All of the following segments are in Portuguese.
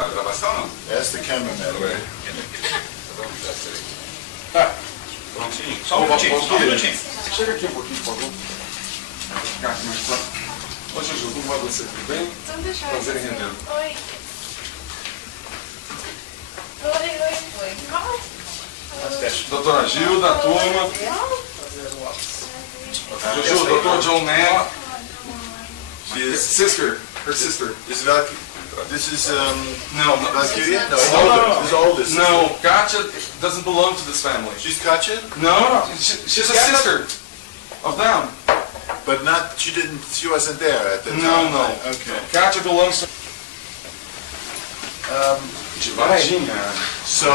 a gravação ou não? That's the cameraman. Tá. Prontinho. Só um minutinho. Chega aqui um pouquinho, por favor. Vou ficar aqui mais próximo. Ô, Juju, como vai você? Tudo bem? Prazer em revê-lo. Oi. Doutora Gilda, a turma. Juju, doutor John Mack. His sister. Her sister. This is No, Valkyria? No, No. his oldest. No, Katya doesn't belong to this family. She's Katya? No, she's a sister of them. But not, she wasn't there at the time. No. Okay. Katya belongs to Varginha. So,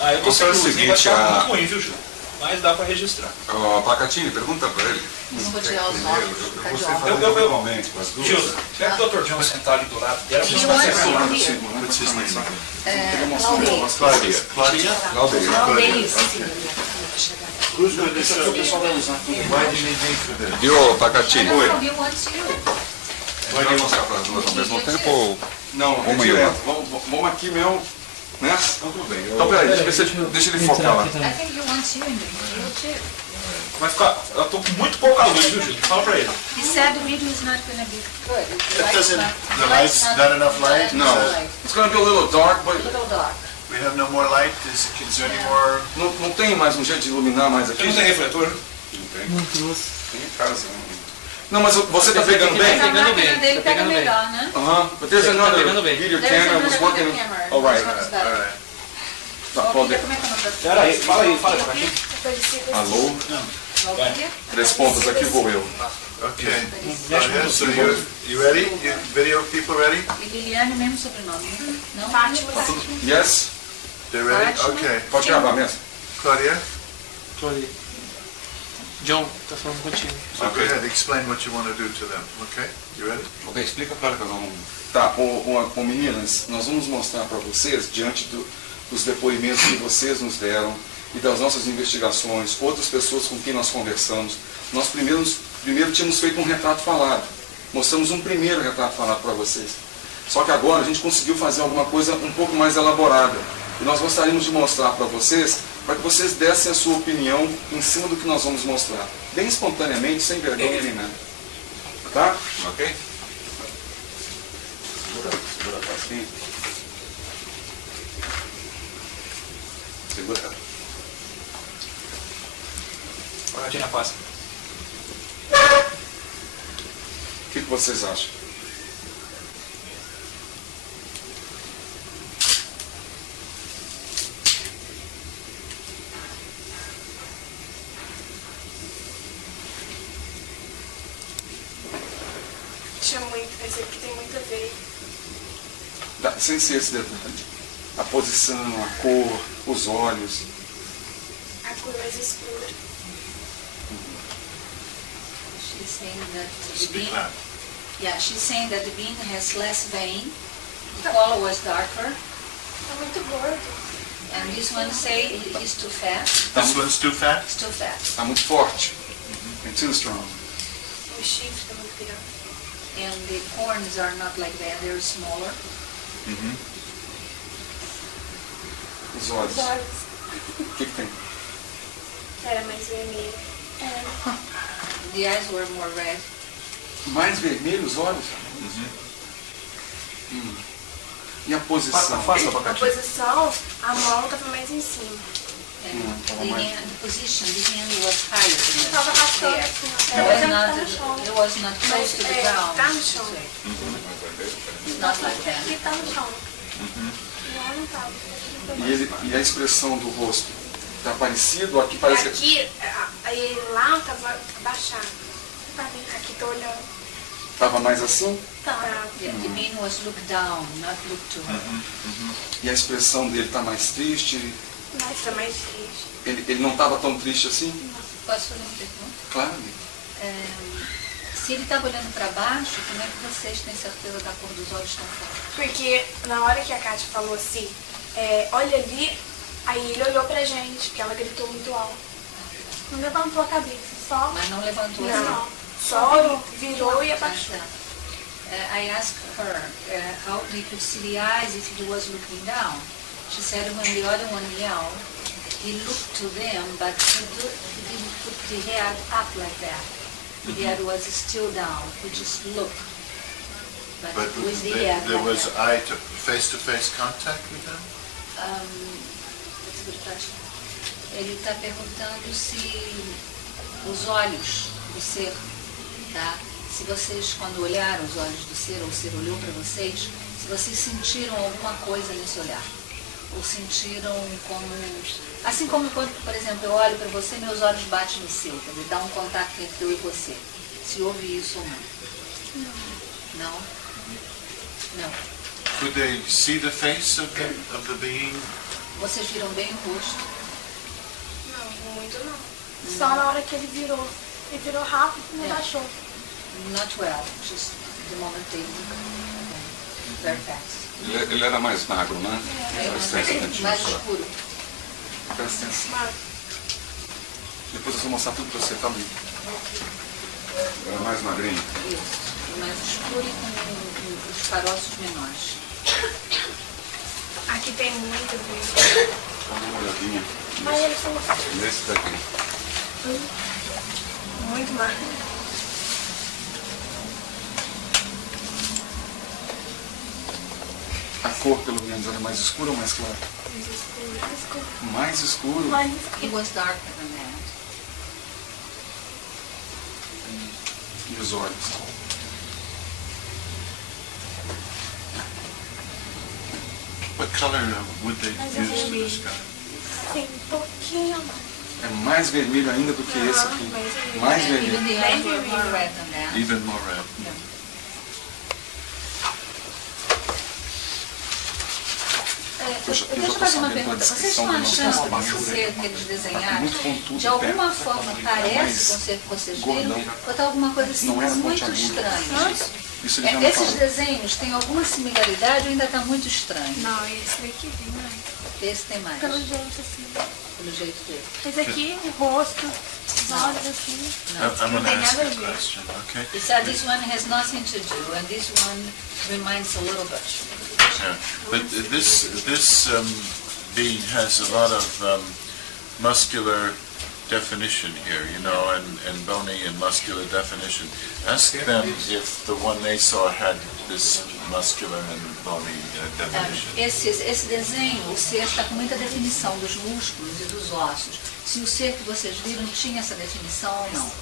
Eu tô Vamos fazer o sem seguinte, vai ficar muito ruim, viu, Ju? Mas dá pra registrar. Placatini, pergunta pra ele. Não vou tirar os óculos. Você faz normalmente com as duas. Gilda, pega o Dr. John sentar ali do lado dela. He wants you here. what's his name? Claudia. Claudia? Claudia. Who's going to show this? Why do you need me for this? Viu, Placatini? No, he wants you. Vai mostrar para as duas ao mesmo tempo ou... Não, é Uma e direto. uma. Vamos aqui mesmo, né? Então tudo bem. Então peraí, deixa ele focar lá. I think he wants you in the video too. Vai ficar... Eu tô com muito pouca luz, viu, Gilda? Fala pra ele. He said the video is not going to be good. It doesn't, the light's not enough light? No, it's going to be a little dark, but A little dark. We have no more light? Is there any more? não tem mais um jeito de iluminar mais aqui? Você não tem refletor? Tem em casa. Não, mas você tá pegando bem? A máquina dele pega melhor, né? But there's another pegando bem. video There's camera another was working. video camera. All right. This one's better. Tá, pode. Como é que é o nome da Pera aí, fala aí pra quem. Alô? Valkyria? 3 pontos aqui vou eu. Okay. Claudia, so you ready? You video people ready? E Liliane, mesmo sobrenome, né? Não? Fátima. Yes? They're ready? Fátima. Okay. Pode gravar mesmo? Claudia? Claudia. John, tá falando contigo. So go ahead, explain what you want to do to them, okay? You ready? Ok, explica para ela que eu não... Tá, meninas, nós vamos mostrar para vocês, diante dos depoimentos que vocês nos deram e das nossas investigações, outras pessoas com quem nós conversamos, nós primeiro tínhamos feito um retrato falado. Mostramos um primeiro retrato falado para vocês. Só que agora a gente conseguiu fazer alguma coisa um pouco mais elaborada. E nós gostaríamos de mostrar para vocês, para que vocês dessem a sua opinião em cima do que nós vamos mostrar. Bem espontaneamente, sem vergonha nem nada. Tá? Ok? Segura a pastinha. Segura ela. Tira a pasta. O que vocês acham? Esse aqui tem muito a ver. Sem ser esse detalhe. A posição, a cor, os olhos. A cor mais escura. She's saying that the Speak bean, loud. yeah, she's saying that the bean has less vein. The color was darker, Tá muito gordo. and this one say he's too fat. This one's too fat? It's too fat. Está muito forte. And too strong. O chifre tá muito grande. And the corns are not like that, they're smaller. Os olhos. Os olhos. O que tem? Era mais vermelho. The eyes were more red. Mais vermelho os olhos? E a posição? Afasta pra A cá. posição, a mão tava mais em cima. And the position, the hand was higher than Tava raspando there. assim, It ó. was Tá not, no chão. it was not close to the ground. Tá no chão. It's not like that. Aqui tá no chão. Lá não tava. E a expressão do rosto? Está parecido? Aqui parece que... Aqui, aí lá tava abaixado. Aqui tô olhando. Estava mais assim? Tá. Yeah, the bean was look down, not look to her. E a expressão dele está mais triste? Nossa, mais triste. Ele não estava tão triste assim? Posso fazer uma pergunta? Claro. Se ele estava olhando para baixo, como é que vocês têm certeza da cor dos olhos tão forte? Porque na hora que a Kátia falou assim, olha ali, aí ele olhou pra gente, porque ela gritou muito alto. Não levantou a cabeça, só. Mas não levantou Não, só virou e abaixou. I asked her how he could see the eyes if he was looking down. She said when the other one yelled, he looked to them, but he didn't put the head up like that. The head was still down. He just looked. But with the head there like was that. face-to-face contact with them? That's a good question. Ele está perguntando se os olhos do ser, tá? Se vocês, quando olharam os olhos do ser, ou o ser olhou para vocês, se vocês sentiram alguma coisa nesse olhar. Ou sentiram como... Assim como quando, por exemplo, eu olho para você, meus olhos batem no seu, quer dizer, dá um contato entre eu e você. Se houve isso ou não. Não? Não. Could they see the face of the being? Vocês viram bem o rosto? Não, muito não. Só na hora que ele virou. Ele virou rápido e me baixou. Not well, just the moment they very fast. Ele era mais magro, né? Presta atenção, cantinho Mais só. escuro. Presta atenção. Depois eu vou mostrar tudo pra você, tá bem? Era mais magrinho. Isso. Mais escuro e com os caroços menores. Aqui tem muito brilho. Dá uma olhadinha. Mas eles são Nesse daqui. muito magros. A cor, pelo menos, era mais escura ou mais clara? Mais escuro. It was darker than that. E os olhos? What color would they use for this guy? Tem um pouquinho mais. É mais vermelho ainda do que esse aqui. Mais Even vermelho. the eyes were more red than that. Even more red. Deixa eu fazer uma pergunta. Vocês estão achando que esse ser que eles desenharam, de alguma forma, parece com o ser que vocês viram? Ou está alguma coisa assim muito estranha? Isso ele já me Esses falou. desenhos têm alguma similaridade ou ainda está muito estranho? Não, esse daqui tem mais. Esse tem mais, Pelo jeito, assim. pelo jeito dele. Esse aqui, o rosto, os olhos, assim. I'm going to tem ask nada a a ver. question, okay? He said this one has nothing to do, and this one reminds a little bit. Yeah. But this being has a lot of muscular definition here, you know, and bony and muscular definition. Ask them if the one they saw had this muscular and bony definition. Esse desenho, o ser está com muita definição dos músculos e dos ossos. Se o ser que vocês viram tinha essa definição ou não?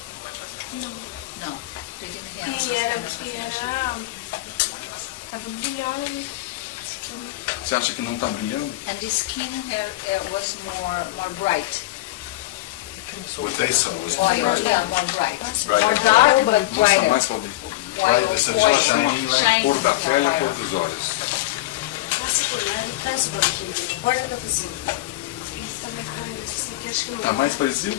Não. E era... Tava brilhando. Você acha que não está brilhando? And the skin was more bright. What they saw was Oil, yeah, more bright. Brighter. More dark, but Mostra brighter. mais para ver. Oil, Essa oil, shining light. shiny, Cor da pele e more cor oil. dos olhos. Traz o banquinho, borda da cozinha. Isso também parece. Esse aqui acho que não. Tá mais parecido?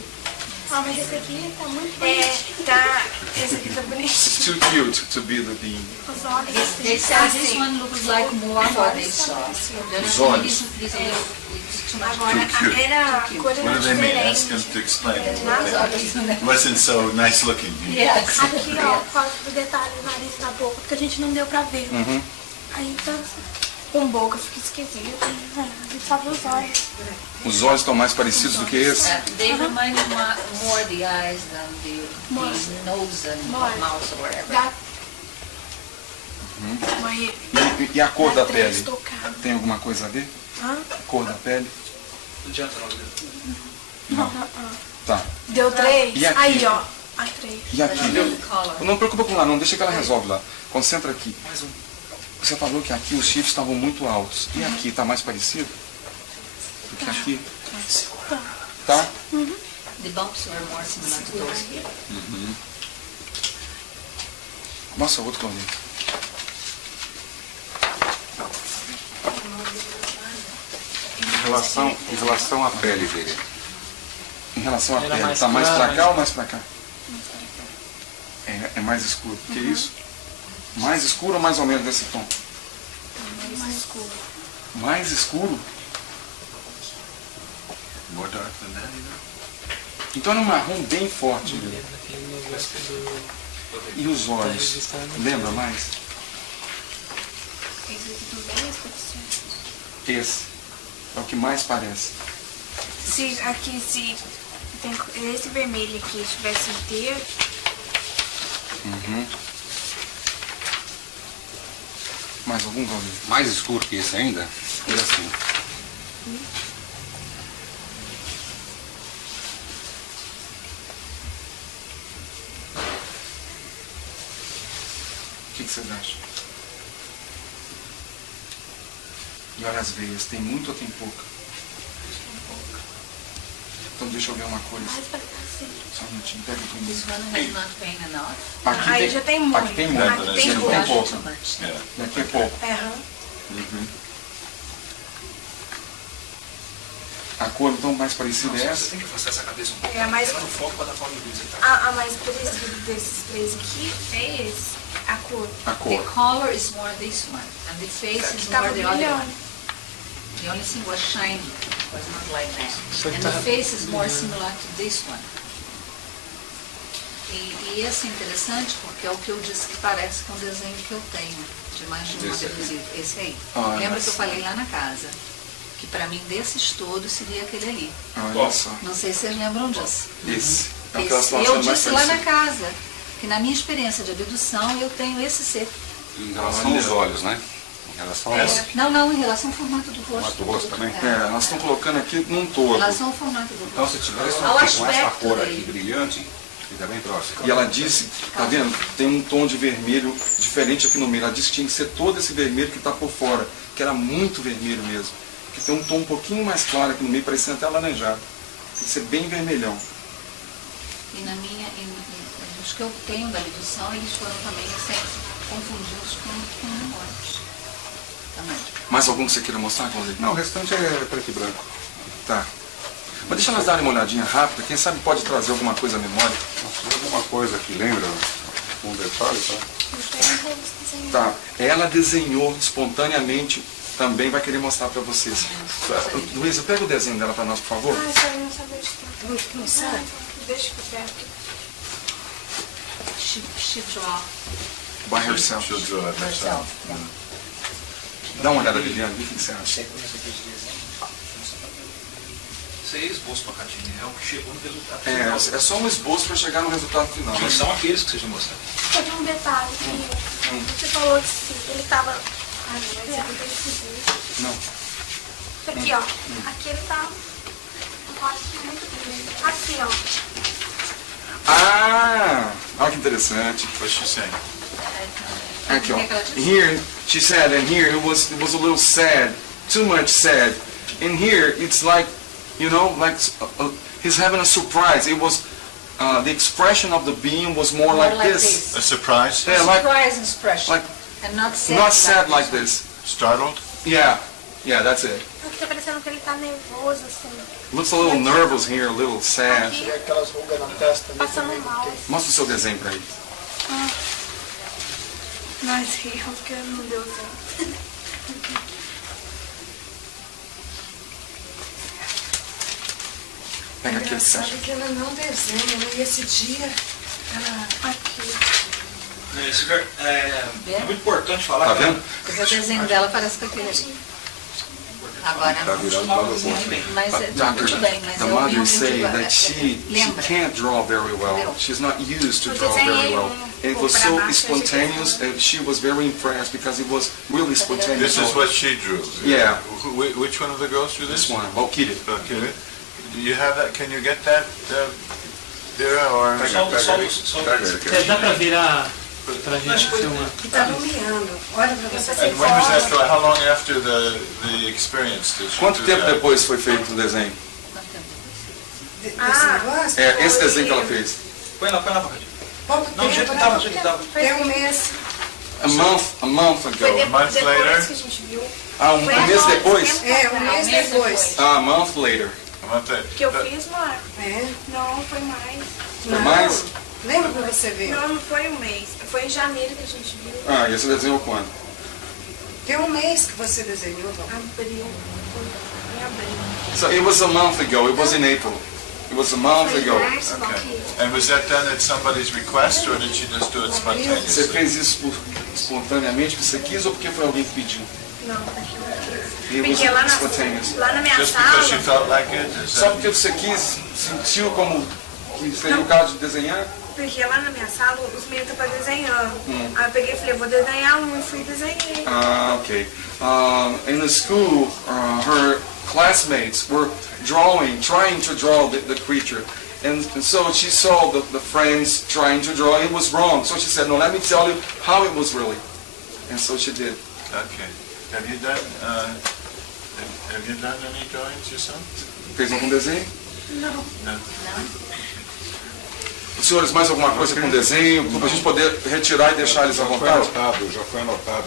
Ah, mas esse aqui tá muito bonito. Tá. Esse aqui tá bonito. It's too cute to be the being. Os olhos, They assim. said this one looks like more what they saw. Os olhos. Agora, Too cute. era a cor What do they mean? Ask them diferente. to explain it. It wasn't so nice looking. Yes. Aqui, ó, por causa do detalhe do nariz da boca, porque a gente não deu pra ver. Aí tá com boca, fica esquisito. A gente só vê os olhos. Os olhos estão mais parecidos do que esse? They remind more the eyes than the nose and mouth or whatever. Da... Mãe, E a cor da três pele? tocadas. Tem alguma coisa a ver? Hã? A cor da pele? Não adianta não. Não. Tá. Deu 3? E aqui? Aí, ó. A 3. E aqui? Color. Não preocupa com lá, não. Deixa que ela resolve lá. Concentra aqui. Você falou que aqui os chifres estavam muito altos. E aqui está mais parecido? Do que aqui? Tá? The bumps were more similar to those here. Mostra outro colete. Em relação à pele dele. Em relação à Era pele, mais está mais clara, para cá né? ou mais para cá? É mais escuro. Que isso? Mais escuro ou mais ou menos desse tom? Mais escuro. Mais escuro? More dark than that, you know? Então era um marrom bem forte. Lembra aquele negócio do... E os olhos? Lembra mais? Esse aqui também é especial. Esse é o que mais parece. Se aqui, se tem esse vermelho aqui estivesse inteiro. Mais algum, Valdir? Mais escuro que esse ainda? É assim. O que vocês acham? E olha as veias, tem muito ou tem pouca? Então deixa eu ver uma coisa. Mais pra cá, sim. Só um minutinho, pega aqui. This one has not been enough. Aqui Aí tem, já tem muito. aqui tem muito. Aqui tem Aqui pouco. tem pouco. Too much. Daqui é pouco. A cor então mais parecida é Você essa? tem que afastar essa cabeça um pouco. É mais- Pega no foco para dar forma de luz. Tá? A mais parecida desses três aqui é esse. A cor. A The cor. color is more this one, and the face is Tava more the other one. brilhando. The only thing was shiny, was not like that. And the face is more similar to this one. E esse é interessante porque é o que eu disse que parece com o desenho que eu tenho, de mais de uma reduzida. Esse aí. Ah, Lembra mas- que eu falei lá na casa? Que para mim desses todos seria aquele ali. Olha só. Não sei se vocês lembram disso. Esse. É o que elas Esse, estão eu achando mais disse lá na parecido. casa que na minha experiência de abdução eu tenho esse ser. Em relação aos olhos, né? Em relação ao Não, em relação ao formato do rosto. formato do rosto também. É, elas estão colocando aqui num todo. Em relação ao formato do Então, rosto. se tivesse Ao com essa aspecto cor dele. aqui brilhante, fica bem próximo. E ela disse, tá vendo? Tem um tom de vermelho diferente aqui no meio. Ela disse que tinha que ser todo esse vermelho que está por fora, que era muito vermelho mesmo. Que tem um tom um pouquinho mais claro aqui no meio, parecendo até alaranjado. Tem que ser bem vermelhão. E na minha, os que eu tenho da abdução, eles foram também sempre confundidos com demônios. Também. Mais algum que você queira mostrar, Claudio? Não, o restante é preto e branco. Tá. Mas deixa elas darem uma olhadinha rápida, quem sabe pode trazer alguma coisa à memória. Nossa, alguma coisa que lembra um detalhe, tá? Não tem revista sem Tá. Ela desenhou espontaneamente, também vai querer mostrar pra vocês. Luísa, pega o desenho dela pra nós, por favor. Ah, isso aí eu não sabia de tudo. Não sabe? Deixa que eu pego aqui. She draw By herself. She'll draw it herself. herself. Dá uma olhada, Liliane, o que você acha? Sequência aqui de desenho. Isso aí é esboço pra Catinha. É o que chegou no resultado. É só um esboço para chegar no resultado final. Quem são aqueles que você já mostrou? Só de um detalhe que você falou que se ele tava. Ai, mas esse aqui tem que Não. Isso aqui, ó. Aqui ele tá. Eu acho que muito bem. Aqui, ó. Ah, olha que interessante. What's she saying? Aqui, ó. Here, she said, and here it was a little sad, too much sad. And here it's like, you know, like he's having a surprise. It was the expression of the being was more like this. A surprise? Yeah, like Surprise expression. like And not sad. not sad like this. Startled? Yeah, that's it. Aqui tá parecendo que ele tá nervoso, assim. Looks a little nervous here, a little sad. Aqui, Aquelas rugas na testa. passando mal. Mostra o seu desenho pra ele. Nós rimos porque não deu certo. Pega aqui, Engraçado Sérgio. que ela não desenha, né? E esse dia, ela... Aqui. Esse é muito importante falar. Tá vendo? Porque o desenho dela parece com aquele ali. Agora, Tá virado para o mas é muito bem, mas The eu mother realmente say digo, that she lembra? can't draw very well. She's not used to Eu draw very desenhei well. And it was so spontaneous, and she was very impressed because it was really spontaneous. This is what she drew. Yeah. Which one of the girls drew this? This one, Valkyrie. Okay. Do you have that? Can you get that, Vera, or? Pega Dá pra virar pra gente filmar. Que tá lumiando. Olha pra você. And when was that? How long after the experience did you Quanto do tempo that? depois foi feito o desenho? Desse negócio? É, esse desenho que ela fez. Põe lá, Varginha. Pouco Não, do tempo, jeito que né? tava, do jeito que tava. Tem um mês. A month Foi ago. month later? depois que a gente viu. Ah, um mês depois? É, um mês depois. Ah, a month later. A month later. Que eu fiz, Mar. É. Não, foi mais. Foi mais? Lembra pra você ver? Não, não foi um mês. Foi em janeiro que a gente viu. Ah, e você desenhou quando? Tem um mês que você desenhou, Val. Abril. Foi em abril. So it was a month ago. It was in April. It was a month ago. Okay. And was that done at somebody's request, or did she just do it Você spontaneously? fez isso espontaneamente, porque você quis, ou porque foi alguém que pediu? Não, porque eu quis. It was Porque spontaneous. lá na minha Just because you sala, felt like it? Is Só that... porque você quis, sentiu como que seria o caso de desenhar? porque lá na minha sala os meninos estavam desenhando. Aí eu peguei e falei, vou desenhar um, e fui e desenhei. Ah, okay. In the school, her classmates were trying to draw the creature. And so she saw the friends trying to draw. It was wrong. So she said, no, let me tell you how it was really. And so she did. Okay. Have you done any drawings yourself? Fez algum desenho? Não. No. Senhores, mais alguma coisa com desenho? Para a gente poder retirar e deixar eles à vontade? Já foi anotado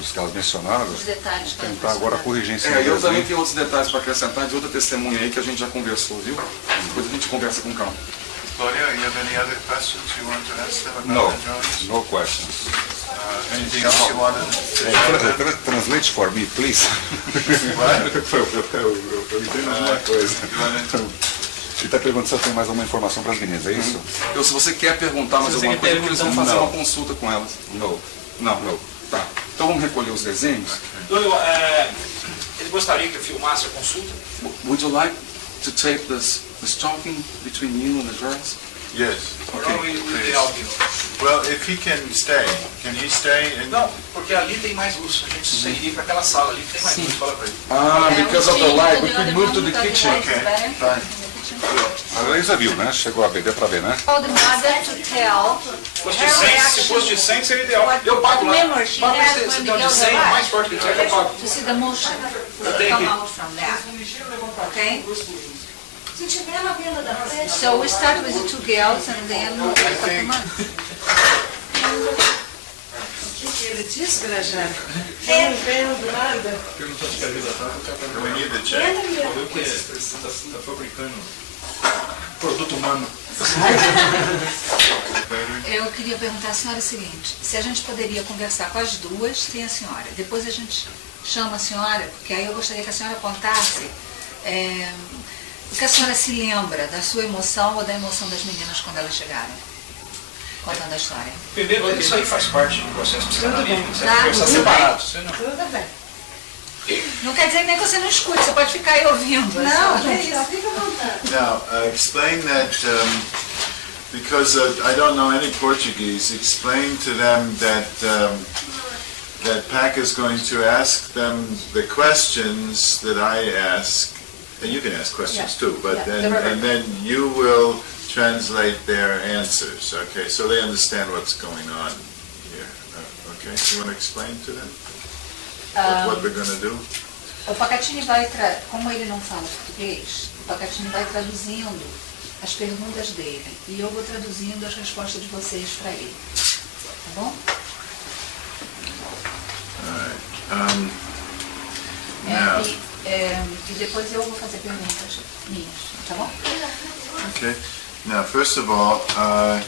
os casos mencionados. Os detalhes para Tentar agora corrigir em cima Eu do também desenho. tenho outros detalhes para acrescentar de outra testemunha aí que a gente já conversou, viu? Depois a gente conversa com calma. Claudia, you have any other questions you want to ask them about No, the drawings? no questions. Anything else you wanted to share? Translate for me, please. Eu entendo uma coisa. Ele está perguntando se eu tenho mais alguma informação para as meninas, é isso? Se você quer perguntar mais alguma coisa, eles vão fazer uma consulta com elas. No. Não. Tá. Então vamos recolher os desenhos. Eles gostariam que eu filmasse a consulta? Would you like to tape this talking between you and the girls? Yes. Então, o ideal vivo. Well, if he can stay and... Não, porque ali tem mais luz. A gente iria para aquela sala ali, tem mais luz. Fala para ele. Ah, because of the light, we could move to the kitchen. Okay, fine. A Luísa viu, né? Chegou a ver, deu para ver, né? Told the mother to tell Se fosse de 100, seria ideal. Eu pago lá. Pago esse então de 100, mais forte que tiver, eu pago. to see the motion come out from that. Okay? So we start with the two girls and then we'll take the mother. O que ele disse, Ubirajara? Não vendo nada. We need the check. Falou que está fabricando produto humano. Eu queria perguntar à senhora o seguinte, se a gente poderia conversar com as duas sem a senhora. Depois a gente chama a senhora, porque aí eu gostaria que a senhora contasse o que a senhora se lembra da sua emoção ou da emoção das meninas quando elas chegaram, contando a história. Primeiro, isso aí faz parte do processo psicanalítico. Você Tá, vai conversar separado. Você não... Tudo bem. Não quer dizer nem que você não escute, você pode ficar aí ouvindo. Não, é isso, fica à vontade. Now, explain that, because I don't know any Portuguese, explain to them that that Pack is going to ask them the questions that I ask, and you can ask questions too, but and then you will translate their answers, okay, so they understand what's going on here, okay? You want to explain to them what we're going to do? O Pacatini vai, como ele não fala português, o Pacatini vai traduzindo as perguntas dele e eu vou traduzindo as respostas de vocês para ele, tá bom? Now, E depois eu vou fazer perguntas minhas, tá bom? okay. Now, first of all, I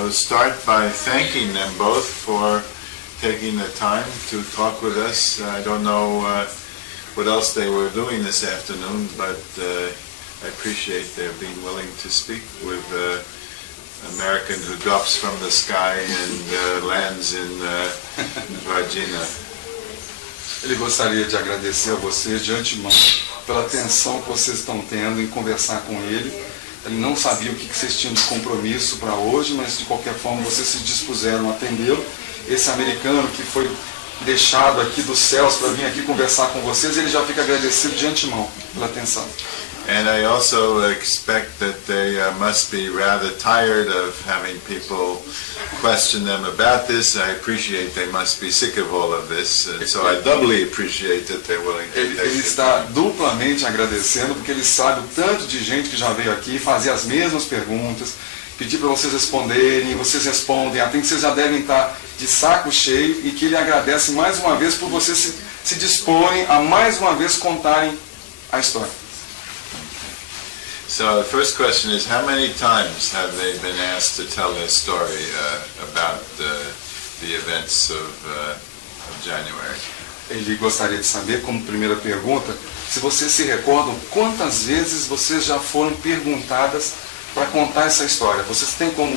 will start by thanking them both for taking the time to talk with us. I don't know what else they were doing this afternoon, but I appreciate their being willing to speak with an American who drops from the sky and lands in Varginha. Ele gostaria de agradecer a vocês de antemão pela atenção que vocês estão tendo em conversar com ele. Ele não sabia o que vocês tinham de compromisso para hoje, mas de qualquer forma vocês se dispuseram a atendê-lo. Esse americano que foi deixado aqui dos céus para vir aqui conversar com vocês, ele já fica agradecido de antemão pela atenção. And I also expect that they must be rather tired of having people question them about this. I appreciate they must be sick of all of this, and so I doubly appreciate that they're willing to take Ele it. está duplamente agradecendo porque ele sabe o tanto de gente que já veio aqui fazer as mesmas perguntas, pedir para vocês responderem, e vocês respondem, até que vocês já devem estar de saco cheio, e que ele agradece mais uma vez por vocês se disporem a mais uma vez contarem a história. So the first question is, how many times have they been asked to tell their story about the events of January? ele gostaria de saber, como primeira pergunta, se vocês se recordam quantas vezes vocês já foram perguntadas para contar essa história. Vocês têm como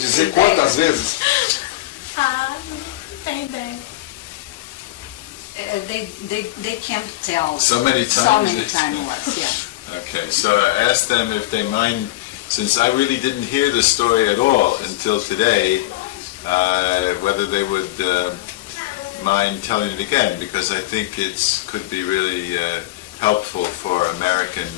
dizer quantas vezes? Ah, não tenho ideia. They can't tell. So many times. So many times was, yeah. Okay, so ask them if they mind, since I really didn't hear the story at all until today, whether they would mind telling it again, because I think it could be really helpful for American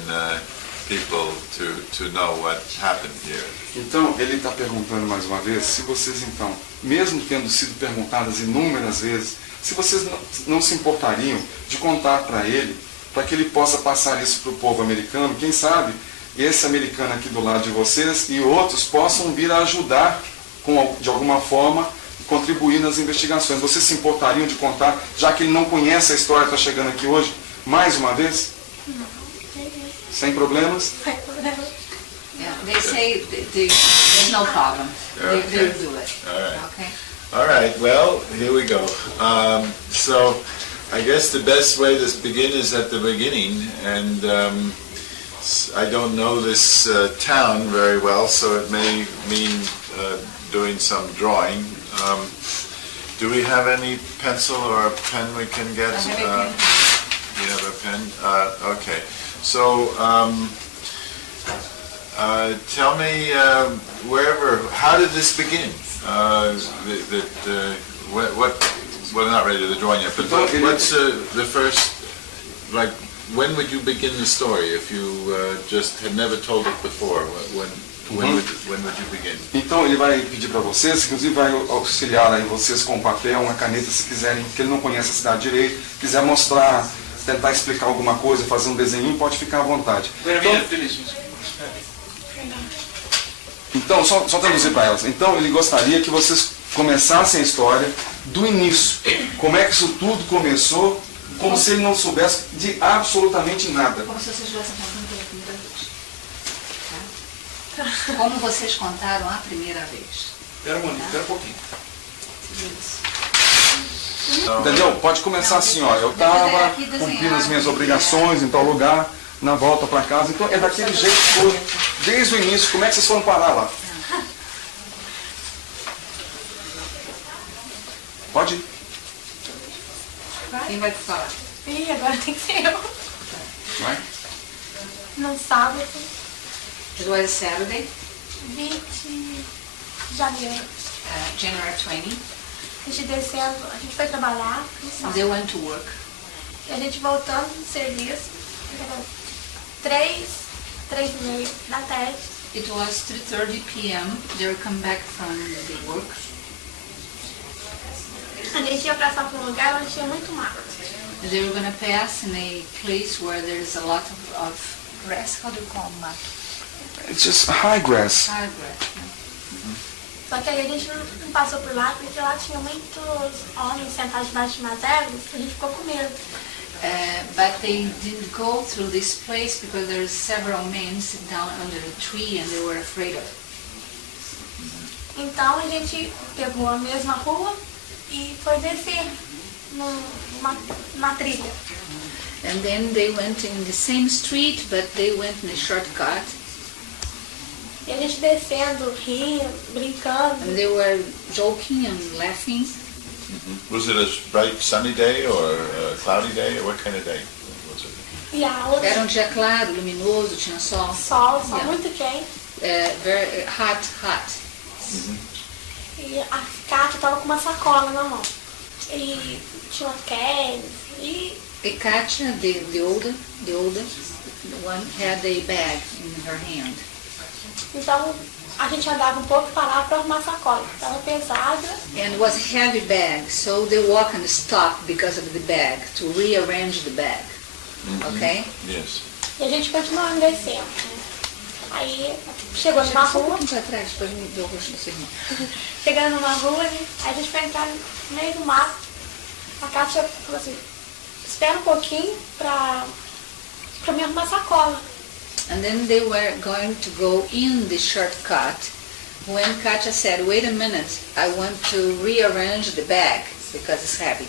people to know what happened here. Então, ele está perguntando mais uma vez, se vocês então, mesmo tendo sido perguntadas inúmeras vezes, se vocês não se importariam de contar para ele, para que ele possa passar isso para o povo americano, quem sabe esse americano aqui do lado de vocês e outros possam vir a ajudar de alguma forma, contribuir nas investigações. Vocês se importariam de contar, já que ele não conhece a história, está chegando aqui hoje, mais uma vez? Não. Sem problemas? Sem problemas. Yeah, they say there's no problem. They'll do it. All right. Okay. All right, well, here we go. So I guess the best way to begin is at the beginning, and I don't know this town very well, so it may mean doing some drawing. Do we have any pencil or a pen we can get? I have a pen. You have a pen? Okay. So tell me, how did this begin? Well, not ready to the drawing yet, but what's the first, like, when would you begin the story if you just had never told it before? When would you begin? Então ele vai pedir para vocês, inclusive vai auxiliar aí vocês com um papel, uma caneta, se quiserem, porque ele não conhece a cidade direito, quiser mostrar, tentar explicar alguma coisa, fazer um desenho, pode ficar à vontade. Então, só traduzir para elas. Então, ele gostaria que vocês começassem a história do início. Como é que isso tudo começou, como se ele não soubesse de absolutamente nada. Como se vocês estivessem contando pela primeira vez. Tá? Como vocês contaram a primeira vez. Espera um pouquinho. Entendeu? Pode começar assim, ó. Eu estava cumprindo as minhas obrigações em tal lugar, na volta para casa. Então, é daquele jeito todo, desde o início. Como é que vocês foram parar lá? Pode ir. Quem vai falar? Ih, agora tem que ser eu. Vai. No sábado, It was Saturday, 20 de janeiro. January 20. A gente descendo, a gente foi trabalhar no sábado. They went to work. E a gente voltando do serviço, era 3:30 da tarde. It was 3:30 p.m. They were come back from the work. A gente ia passar por um lugar onde tinha muito mato. They were going to pass in a place where there's a lot of grass. How do you call mato? It's just high grass. High grass. Só que aí a gente não passou por lá, porque lá tinha muitos homens sentados debaixo de umas árvores, a gente ficou com medo. But they didn't go through this place because there's several men sitting down under a tree and they were afraid of it. Então a gente pegou a mesma rua e foi descer numa trilha. And then they went in the same street, but they went in a shortcut. E a gente descendo, rindo, brincando. And they were joking and laughing. Was it a bright sunny day or a cloudy day, or what kind of day was it? E a outra... Era um dia claro, luminoso, tinha sol. Sol Yeah. muito quente. Very hot. E a Cátia estava com uma sacola na mão. E tinha uma Kelly. E E Katia, the older one, had a bag in her hand. então a gente andava um pouco e parava para arrumar a sacola. Estava pesada. And it was a heavy bag, so they walk and stop because of the bag, to rearrange the bag. Okay? Yes. E a gente continuava descendo. Aí chegou numa Só um rua. pouquinho para trás, depois me deu o rosto do seu irmão. Chegando numa rua, né? Aí a gente foi entrar no meio do mato. A Cátia falou assim, espera um pouquinho pra me arrumar a sacola. And then they were going to go in the shortcut when Katia said, wait a minute, I want to rearrange the bag because it's heavy.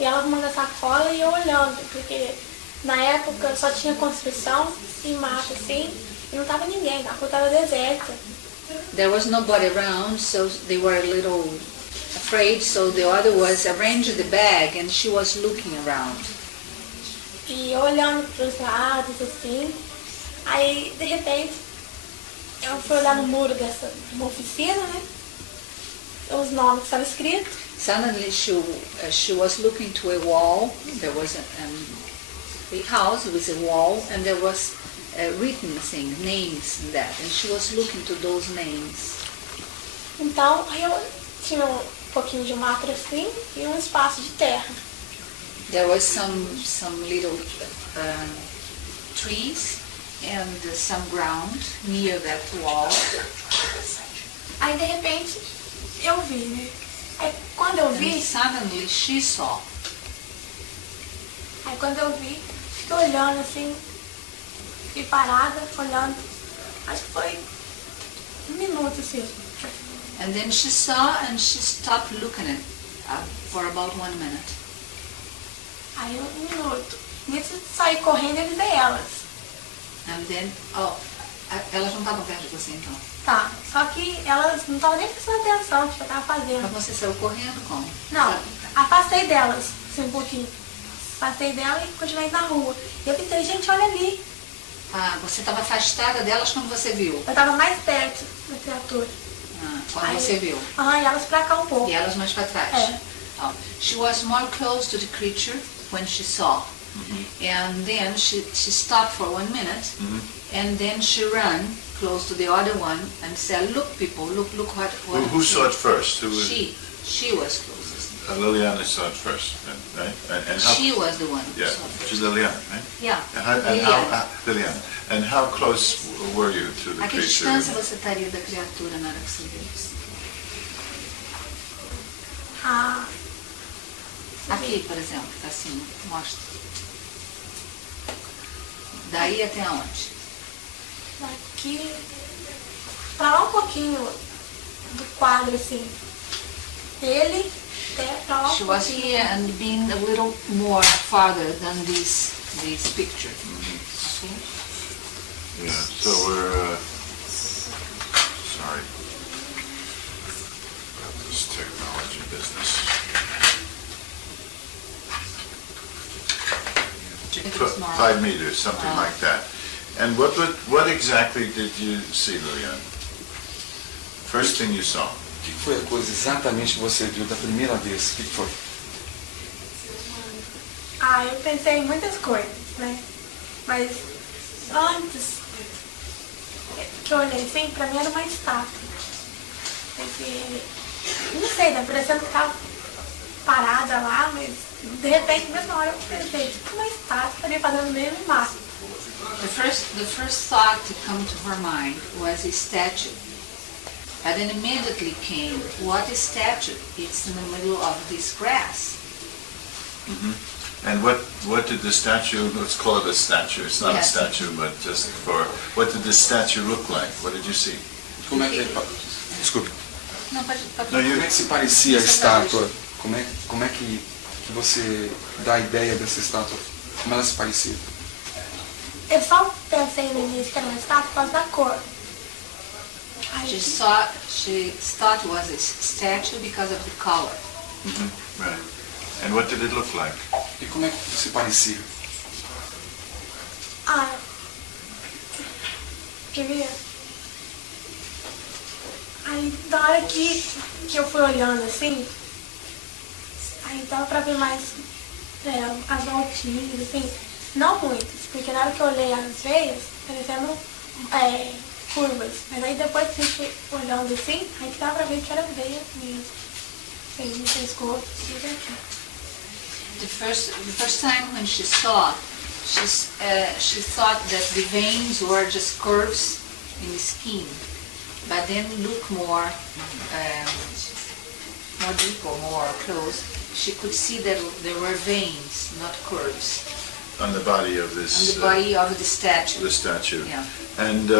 E ela arrumando a sacola e eu olhando, porque na época só tinha construção e mato assim, e não tava ninguém, a rua tava deserta. There was nobody around, so they were a little afraid, so the other was arranged the bag and she was looking around. E eu olhando para os lados, assim, aí de repente eu fui olhar no muro dessa uma oficina, né? Os nomes que estavam escritos. Suddenly she was looking to a wall. There was a house with a wall, and there was a written thing, names in that, and she was looking to those names. Então, aí eu tinha um pouquinho de mato assim e um espaço de terra. There was some little trees and some ground near that wall. Aí de repente eu vi, né? Aí quando eu vi, And suddenly she saw. aí quando eu vi, fiquei olhando assim, fiquei parada, olhando. Acho que foi um minuto assim. And then she saw and she stopped looking at it for about 1 minute. Aí um minuto. Nisso de sair correndo eu avisei elas. And then, elas não estavam perto de você então? Tá, só que elas não estavam nem prestando atenção no que eu tava fazendo. Mas você saiu correndo como? Não, afastei delas, assim, um pouquinho. Afastei dela e continuei na rua. E eu pensei, gente, olha ali. Ah, você estava afastada delas quando você viu? Eu tava mais perto da criatura. Quando Aí, você viu? E elas pra cá um pouco. E elas mais para trás? É. Oh. She was more close to the creature when she saw. And then she stopped for 1 minute. And then she ran close to the other one and said, look people, look what Who saw it first? Who was She was closest. Liliana saw it first, right? And how, She was the one who yeah, saw it she's first. Liliana, right? Yeah. Liliana. And how close were you to the A que creature? distância você estaria da criatura na hora que você viu? Ah, Aqui, por exemplo, assim, mostra. Daí até onde? daqui pra lá um pouquinho do quadro, assim. Ele até pra lá um She was pouquinho. here and being a little more farther than this picture. Okay? Yeah, so we're, sorry about this technology business. 5 meters, something like that. And what exactly did you see, Lilian? First thing you saw? O que foi a coisa exatamente que você viu da primeira vez? O que foi? Ah, eu pensei em muitas coisas, né? Mas antes que eu olhei assim, pra mim era uma estátua. Porque, não sei, tá parecendo que tava parada lá, mas de repente, mesma hora eu pensei, tipo uma estátua, estaria fazendo o mesmo mato. The first thought to come to her mind was a statue. And then immediately came, what is statue? It's in the middle of this grass. And what did the statue, let's call it a statue, it's not Yes. a statue, but just for, what did the statue look like? What did you see? Como é que... Desculpe. Não, pode Não, Como é que se parecia a estátua? Como é que você dá a ideia dessa estátua? Como ela se parecia? Eu só pensei no início que era uma estátua por causa da cor. She thought it was a statue because of the color. Right. And what did it look like? E como é que se parecia? Ah, quer ver? Aí, da hora que eu fui olhando assim, aí dava pra ver mais as voltinhas, assim, não muitas, porque na hora que eu olhei as veias, parecendo curvas, mas aí depois que a gente olhando assim, aí que dava pra ver que era veia mesmo, assim, no pescoço, tudo aqui. The first time when she saw, she thought that the veins were just curves in the skin, but then look more deep or more close, she could see that there were veins, not curves, On the body of on this, the body of the statue. the statue. Yeah. And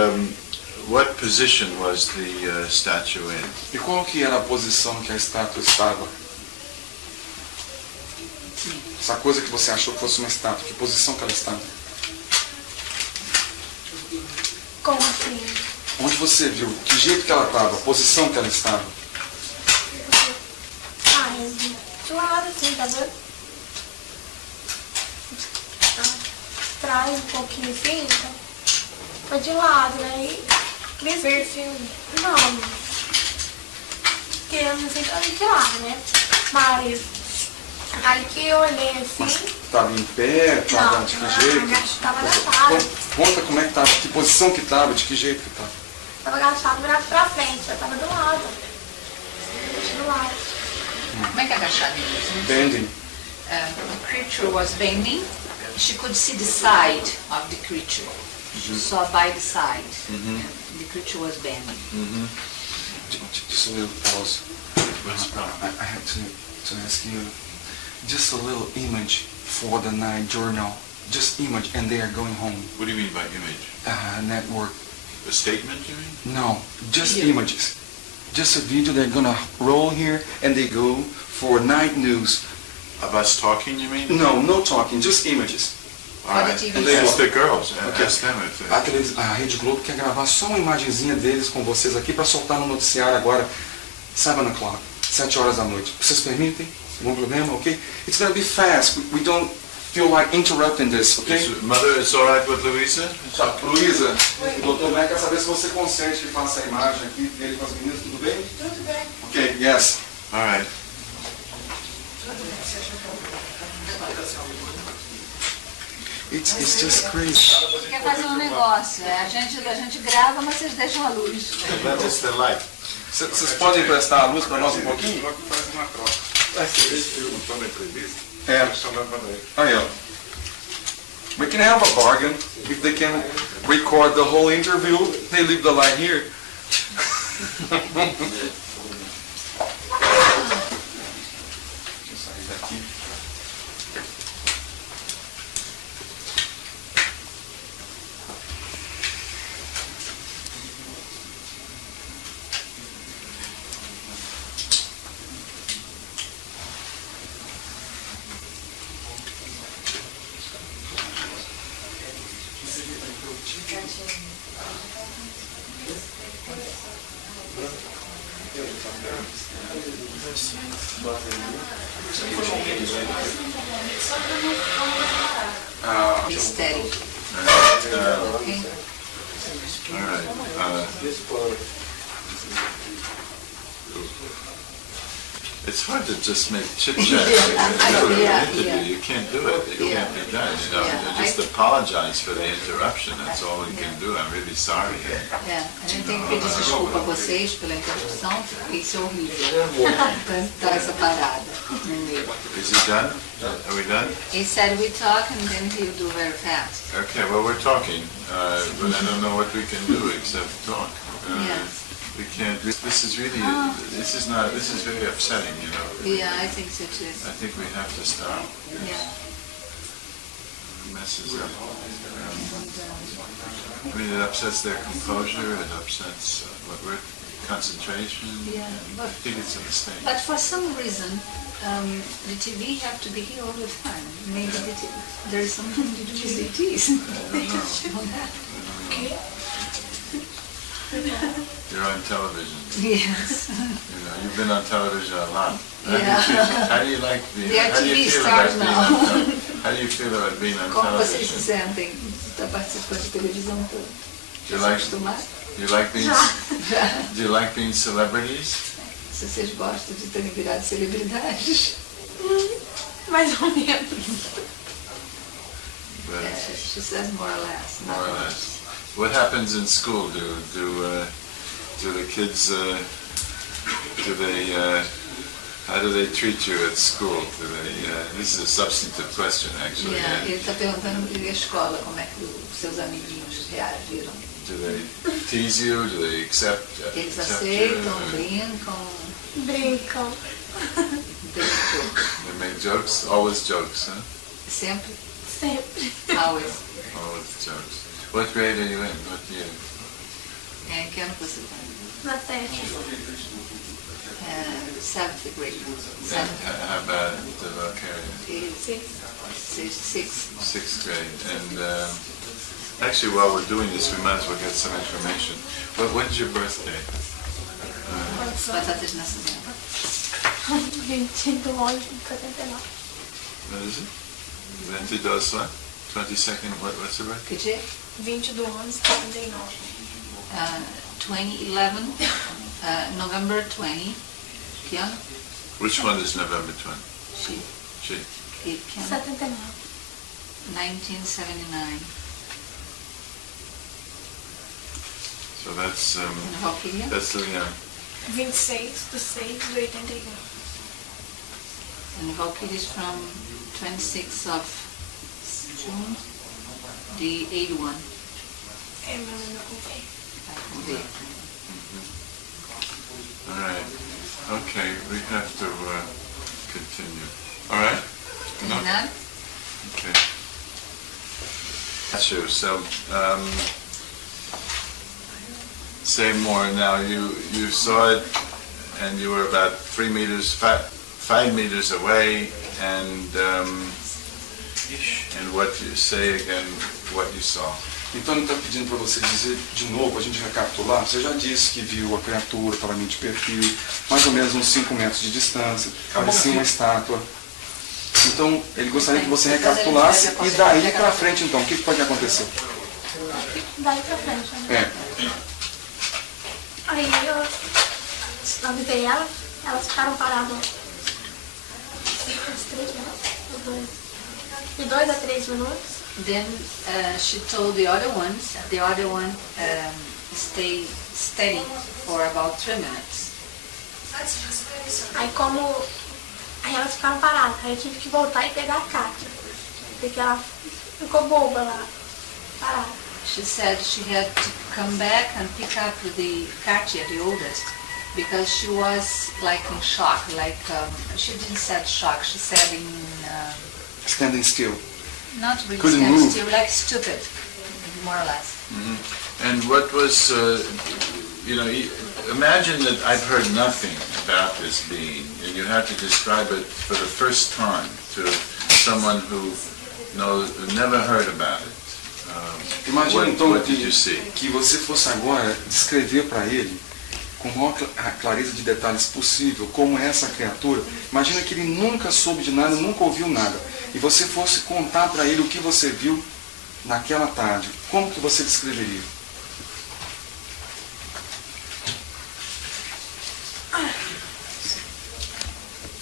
what position was the statue in? E qual que era a posição que a estátua estava? Sim. Essa coisa que você achou que fosse uma estátua, que posição que ela está? Como assim? Onde você viu? Que jeito que ela estava? A posição que ela estava? Ai, de lado assim, tá vendo? Traz um pouquinho assim, então. Mas de lado, né? E perfil. Não. Querendo assim, tá de lado, né? Mas aí que eu olhei assim. Estava em pé? Estava de que jeito? Estava agachado. Conta como é que estava, que posição que estava, de que jeito que estava. Estava agachado, virado pra frente, eu estava do lado. Do lado. Como é que é agachado? Bending. The creature was bending. She could see the side of the creature. She saw by the side. The creature was bending. Just a little pause. I have to ask you just a little image for the night journal. Just image, and they are going home. What do you mean by image? Network. A statement, you mean? No, just images. Just a video they're gonna roll here, and they go for night news. Of us talking, you mean? No talking, just images. All right. Ask the girls. Ask them if they... A Rede Globo quer gravar só uma imagenzinha deles com vocês aqui para soltar no noticiário agora, 7 o'clock, 7 horas da noite. Vocês permitem? Algum problema? Ok? It's gonna be fast. We don't feel like interrupting this, ok? Mother, it's all right with Luisa? Luisa, o Dr. Mack quer saber se você consente que faça a imagem aqui dele com as meninas, tudo bem? Tudo bem. Ok, yes. All right. It's just crazy. Quer fazer um negócio, a gente grava, mas vocês deixam a luz. That is the light. Vocês podem emprestar a luz para nós um pouquinho? Faz uma troca. Ele perguntou na entrevista. Aí, ó. We can have a bargain. If they can record the whole interview, they leave the light here. Deixa eu sair daqui. Mistério. All right. It's hard to just make chit-chat interview. You can't do it. It can't be done. You know, just apologize for the interruption. That's all we can do. I'm really sorry. A gente tem que pedir desculpa a vocês pela interrupção, porque isso é horrível. Tá essa parada no meio. Is he done? Are we done? He said we talk and then he'll do very fast. Okay, well, we're talking, but I don't know what we can do except talk. We can't, this is really, this is very upsetting, you know. Yeah, I think so too. I think we have to stop. Yeah. It messes up. I mean, it upsets their composure, it upsets concentration. Yeah. I think it's a mistake. But for some reason, the TV have to be here all the time. Maybe there is something to do with the ETs. Okay. You're on television. Yes. You know, you've been on television a lot. How do you like being? They are TV stars now. How do you feel about being on Como vocês se television? sentem? Está participando de televisão toda. Do you like? Acostumado? Do you like being celebrities? Se vocês gostam de terem virado celebridades. Mais ou menos. But She says more or less. more or less. What happens in school? Do the kids? How do they treat you at school? This is a substantive question, actually. Yeah, ele está perguntando e a escola como é que os seus amiguinhos reagiram. Do they tease you? Do they accept Eles you? aceitam, brincam, Brincam. brincam. They make jokes. Always jokes, huh? Sempre, Sempre. always. Always jokes. What grade are you in? What year? Em que ano você está? Na sétima. 7th grade. And how about the Valkyria? Sixth grade. And actually, while we're doing this, we might as well get some information. When's your birthday? Data de nascimento. 22/11/79. What is it? 22 what? 22nd, what's the birthday? Que dia? 20/11/79. 2011, November 20. Que ano? Which one is November 20? She. She. E que ano? 79. 1979. So that's Valkyria? that's the 26/6/81. And Valkyria is from 26th of June, the 81. É meu nome, eu comprei. All right. Okay, we have to continue. All right? Terminar? Okay. Sure. So, say more now. You saw it, and you were about 5 meters away, and what you say again, what you saw. Então ele está pedindo para você dizer de novo, a gente recapitular. Você já disse que viu a criatura, estava meio de perfil, mais ou menos uns 5 metros de distância, parecia uma estátua. Então ele gostaria que você recapitulasse e daí para frente então, o que pode acontecer? Daí pra frente, né? Aí eu avisei elas ficaram paradas uns 3 minutos, de 2 a 3 minutos. Then she told the other one stay steady for about 3 minutes. Aí elas ficaram paradas, aí eu tive que voltar e pegar a Kátia, porque ela ficou boba lá, parada. She said she had to come back and pick up the Katia, the oldest, because she was like in shock, she didn't say shock, she said in... Standing still. Not really Couldn't standing move. still, like stupid, more or less. Mm-hmm. And what was, imagine that I've heard nothing about this being, and you have to describe it for the first time to someone who never heard about it. Imagina então what did you see? que você fosse agora descrever para ele, com a maior clareza de detalhes possível, como é essa criatura. Imagina que ele nunca soube de nada, nunca ouviu nada. E você fosse contar para ele o que você viu naquela tarde. Como que você descreveria?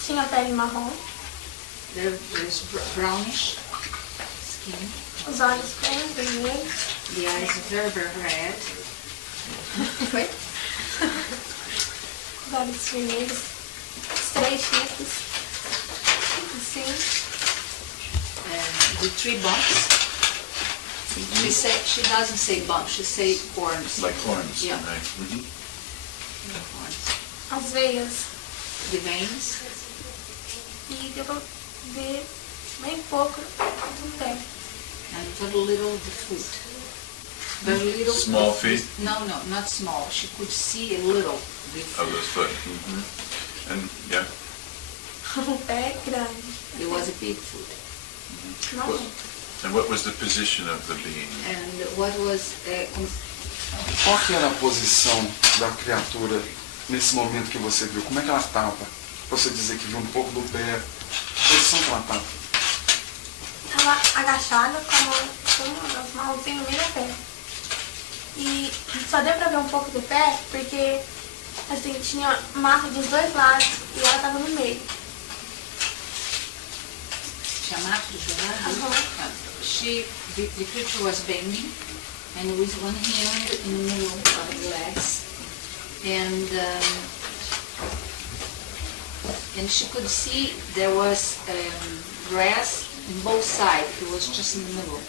Tinha pele marrom. There's brownish skin. Os olhos bem vermelhos. The eyes very, very red. Foi? Os olhos vermelhos. Os 3 chifres. Assim. The 3 bumps. She doesn't say bumps, she say horns. Like horns, Yeah. right? Mm-hmm. Horns. As veias. The veins. E deu pra ver bem pouco do pé. And very little the foot. Very little. Small feet? No, not small. She could see a little the Of foot. the foot. Mm-hmm. And, yeah. O pé grande. It was a big foot. Não What- muito. And what was the position of the being? And what was Qual que era a posição da criatura nesse momento que você viu? Como é que ela estava? Você dizer que viu um pouco do pé. A posição que ela estava. Estava agachada com as mãozinhas no meio da pé. E só deu pra ver um pouco do pé porque assim, tinha massa dos 2 lados e ela estava no meio. tinha mato jogado? The creature was bending, and with one hand in the middle of the legs, and she could see there was grass in both sides. It was just in the middle.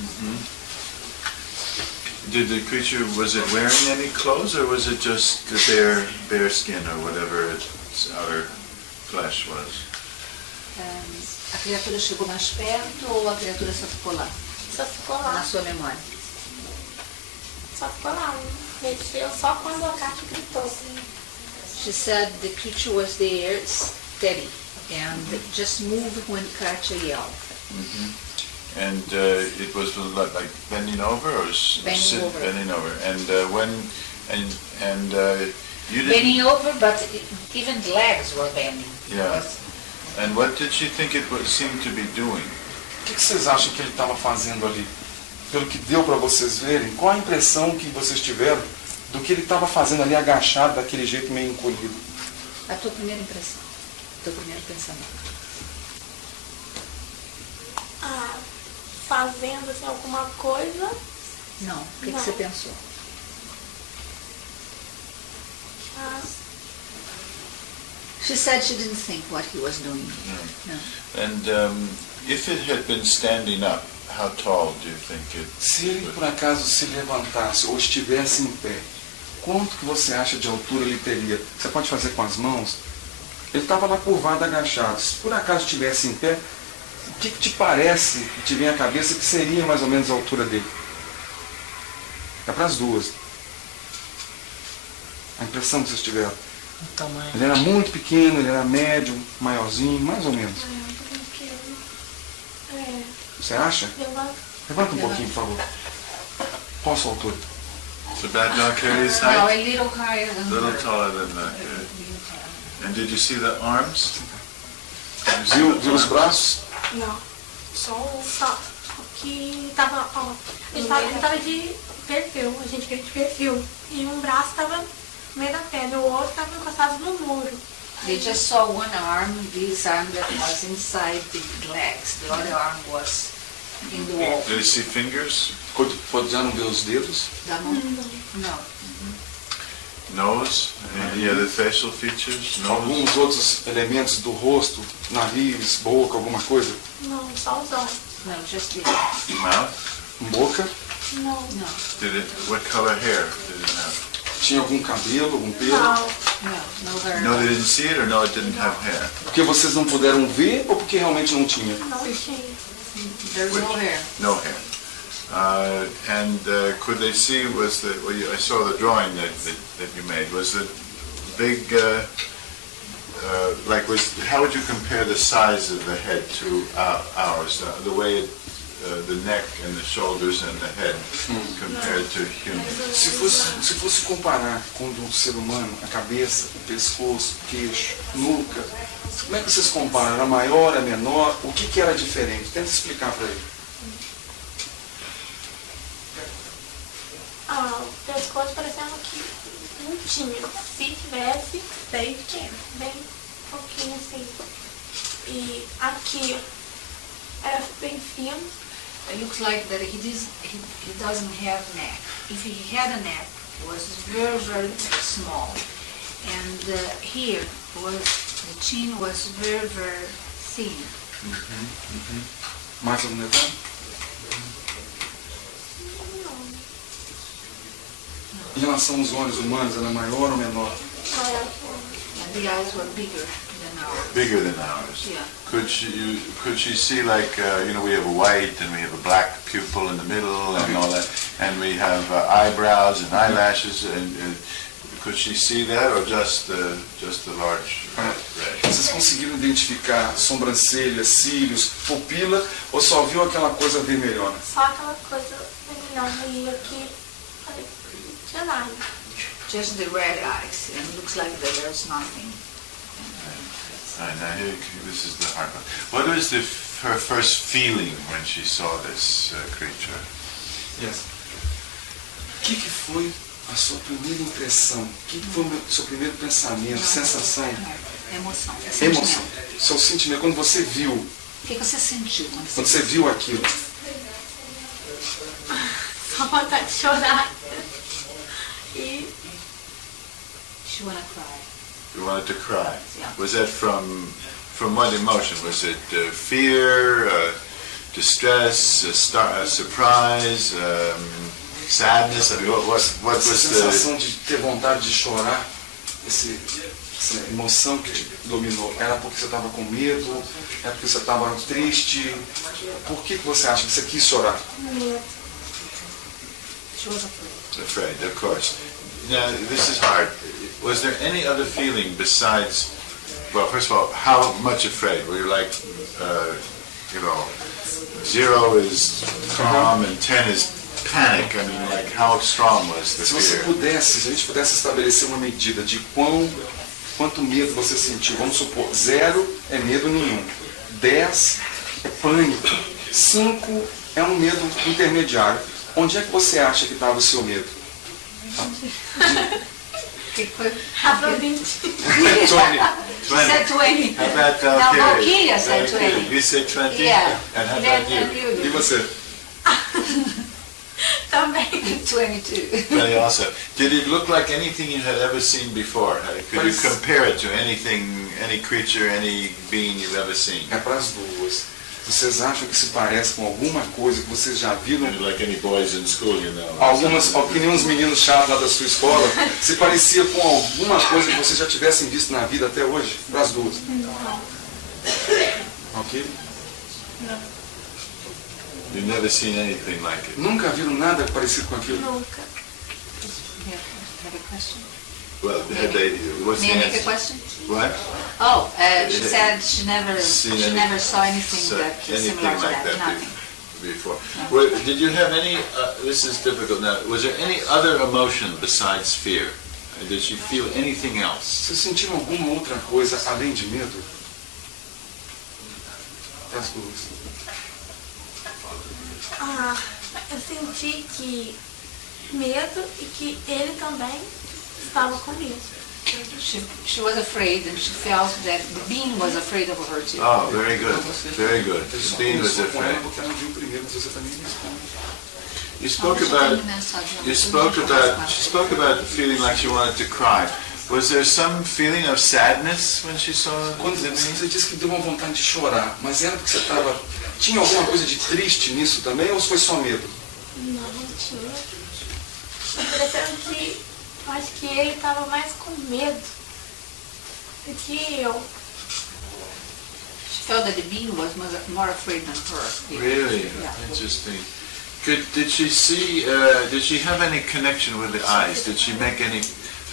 Mm-hmm. Did the creature, was it wearing any clothes, or was it just the bare skin, or whatever its outer flesh was? A criatura chegou mais perto ou a criatura só ficou lá? Só ficou lá. Na sua memória? Só ficou lá. Mexeu só quando a Kátia gritou. She said the creature was there steady and just moved when Katya yelled. And it was like bending over or bending over. And you didn't... Bending over, but even the legs were bending. Yeah. And what did she think it seemed to be doing? O que vocês acham que ele estava fazendo ali? Pelo que deu para vocês verem, qual a impressão que vocês tiveram do que ele estava fazendo ali agachado, daquele jeito meio encolhido? A tua primeira impressão, teu primeiro pensamento. Fazendo assim, alguma coisa. Não, o que você pensou? She said she didn't think what he was doing. No. And if it had been standing up, how tall do you think it Se ele por acaso se levantasse ou estivesse em pé, quanto que você acha de altura ele teria? Você pode fazer com as mãos? Ele estava lá curvado, agachado. Se por acaso estivesse em pé, o que te parece, que te vem à cabeça que seria mais ou menos a altura dele? É para as duas. A impressão que vocês tiveram. O tamanho. Ele era muito pequeno, ele era médio, maiorzinho, mais ou menos. Você acha? Levanta um pouquinho, por favor. Qual a sua altura? So that dog carries height? No, a little higher than A little taller than that. And did you see the arms? Viu os braços? Não. Só que tava, ó, ele tava de perfil, a gente veio de perfil. E um braço tava no meio da perna, o outro tava encostado no muro. They just saw one arm, this arm that was inside the legs. The other arm was in the wall. Did you see fingers? Podiam ver os dedos? Da mão? Não. Nose? Any other facial features? Nose? Alguns outros elementos do rosto, nariz, boca, alguma coisa? Não, só os olhos. No, just the Mouth? Boca? Não. What color hair did it have? Tinha algum cabelo, algum pelo? No hair. No, they didn't see it, or no, it didn't have hair? Porque vocês não puderam ver ou porque realmente não tinha? Não tinha. There's no hair. No hair. Could they see, I saw the drawing that you made, was it big, how would you compare the size of the head to ours, the way the neck and the shoulders and the head compared to human? Se fosse comparar com o do ser humano, a cabeça, o pescoço, o queixo, nuca, como é que vocês comparam? Era maior, era menor? O que era diferente? Tenta explicar para ele. O pescoço parecendo que não tinha. Se tivesse, bem pequeno, bem pouquinho assim. E aqui era bem fino. It looks like that he doesn't have neck. If he had a neck, it was very, very small. And here the chin was very, very thin. Mais ou menos. Em relação aos olhos humanos, era maior ou menor? And the eyes were bigger than ours. Bigger than ours. Yeah. Could she see, like, we have a white and we have a black pupil in the middle and all that, and we have eyebrows and eyelashes, and could she see that, or just the large red? Vocês conseguiram identificar sobrancelhas, cílios, pupila, ou só viu aquela coisa vermelhona? Só aquela coisa vermelhona e aqui, não tinha nada. Just the red eyes, and it looks like that there's nothing. Now here, this is the hard part. What was her first feeling when she saw this creature? Yes. O que foi a sua primeira impressão? O que foi o seu primeiro pensamento, sensação? Emoção. Emoção. Seu sentimento, quando você viu. O que você sentiu quando você viu aquilo? Só vontade de chorar. E... She wanna cry. You wanted to cry. Yeah. Was that from what emotion? Was it fear, distress, surprise, sadness? I mean, what was essa sensação de ter vontade de chorar, essa emoção que te dominou, era porque você estava com medo? Era porque você estava triste? Por que você acha que você quis chorar? Medo. She was afraid. Afraid, of course. Now, this is hard. was there any other feeling besides, well, first of all, how much afraid? Were you like, 0 is calm and 10 is panic? I mean, like, how strong was the fear? Se a gente pudesse estabelecer uma medida de quanto medo você sentiu, vamos supor, 0 é medo nenhum, 10 é pânico, 5 é um medo intermediário. Onde é que você acha que estava o seu medo? Rafa 20. 20. Said 20. How about Now Valkyria? Valkyria said 20. You said 20? Yeah. And how about you? E você? Também. 22. Very also. Did it look like anything you had ever seen before? Could you compare it to anything, any creature, any being you've ever seen? É para as duas. Vocês acham que se parece com alguma coisa que vocês já viram? Like any boys in school, you know. Algumas, que nem uns meninos chatos lá da sua escola, se parecia com alguma coisa que vocês já tivessem visto na vida até hoje? Para as duas. Não. Ok? Não. You've never seen anything like it? Nunca viram nada parecido com aquilo? Nunca. Have a question? Well, what's the May I make a answer? question? What? Oh, she said she never saw anything Anything similar to like that. that Nothing. before. Well, did you have any, this is difficult now, was there any other emotion besides fear? Did you feel anything else? Vocês sentiram alguma outra coisa além de medo? As duas. Eu senti que medo e que ele também estava comigo. She was afraid, and she felt that the being was afraid of her too. Oh, very good, very good. The being was afraid. Porque ela viu primeiro, mas você também responde. You spoke about feeling like she wanted to cry. Was there some feeling of sadness when she saw Quando the being? você disse que deu uma vontade de chorar, mas era porque você estava... Tinha alguma coisa de triste nisso também, ou foi só medo? Não tinha. Parecendo que... Eu acho que ele estava mais com medo do que eu. She felt that the being was more afraid than her. Really? Yeah. Interesting. Did she see, did she have any connection with the eyes? Did she make any,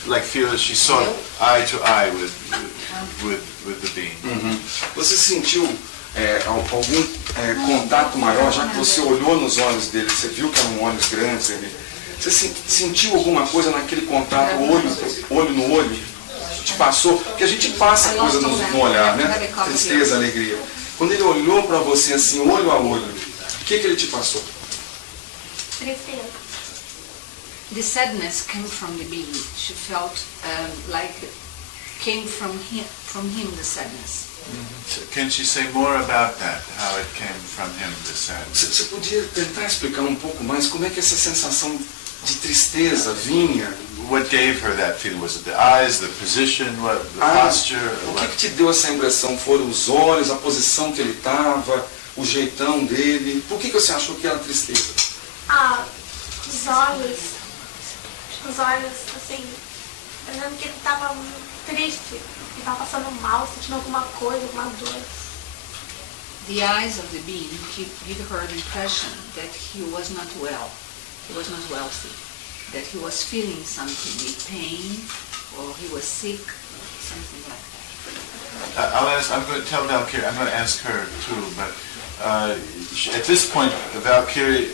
like feel that she saw eye to eye with the being? Você sentiu algum contato maior, já que você olhou nos olhos dele, você viu que eram olhos grandes, você sentiu alguma coisa naquele contato, olho no olho? Te passou? Porque a gente passa coisa no olhar, né? Tristeza, alegria. Quando ele olhou para você assim, olho a olho, o que ele te passou? Tristeza. The sadness came from the being. She felt like came from him the sadness. Can she say more about that? How it came from him, the sadness? Você podia tentar explicar um pouco mais como é que essa sensação de tristeza vinha? What gave her that feeling? Was it the eyes, the position, what, the posture? O que te deu essa impressão? Foram os olhos, a posição que ele estava, o jeitão dele? Por que você achou que era tristeza? Os olhos, assim, parecendo que ele estava triste, ele estava passando mal, sentindo alguma coisa, alguma dor. The eyes of the being give her the impression that he was not well, he was not wealthy, that he was feeling something, a pain, or he was sick, something like that. I'm going to tell Valkyria, I'm going to ask her too, but at this point, Valkyria...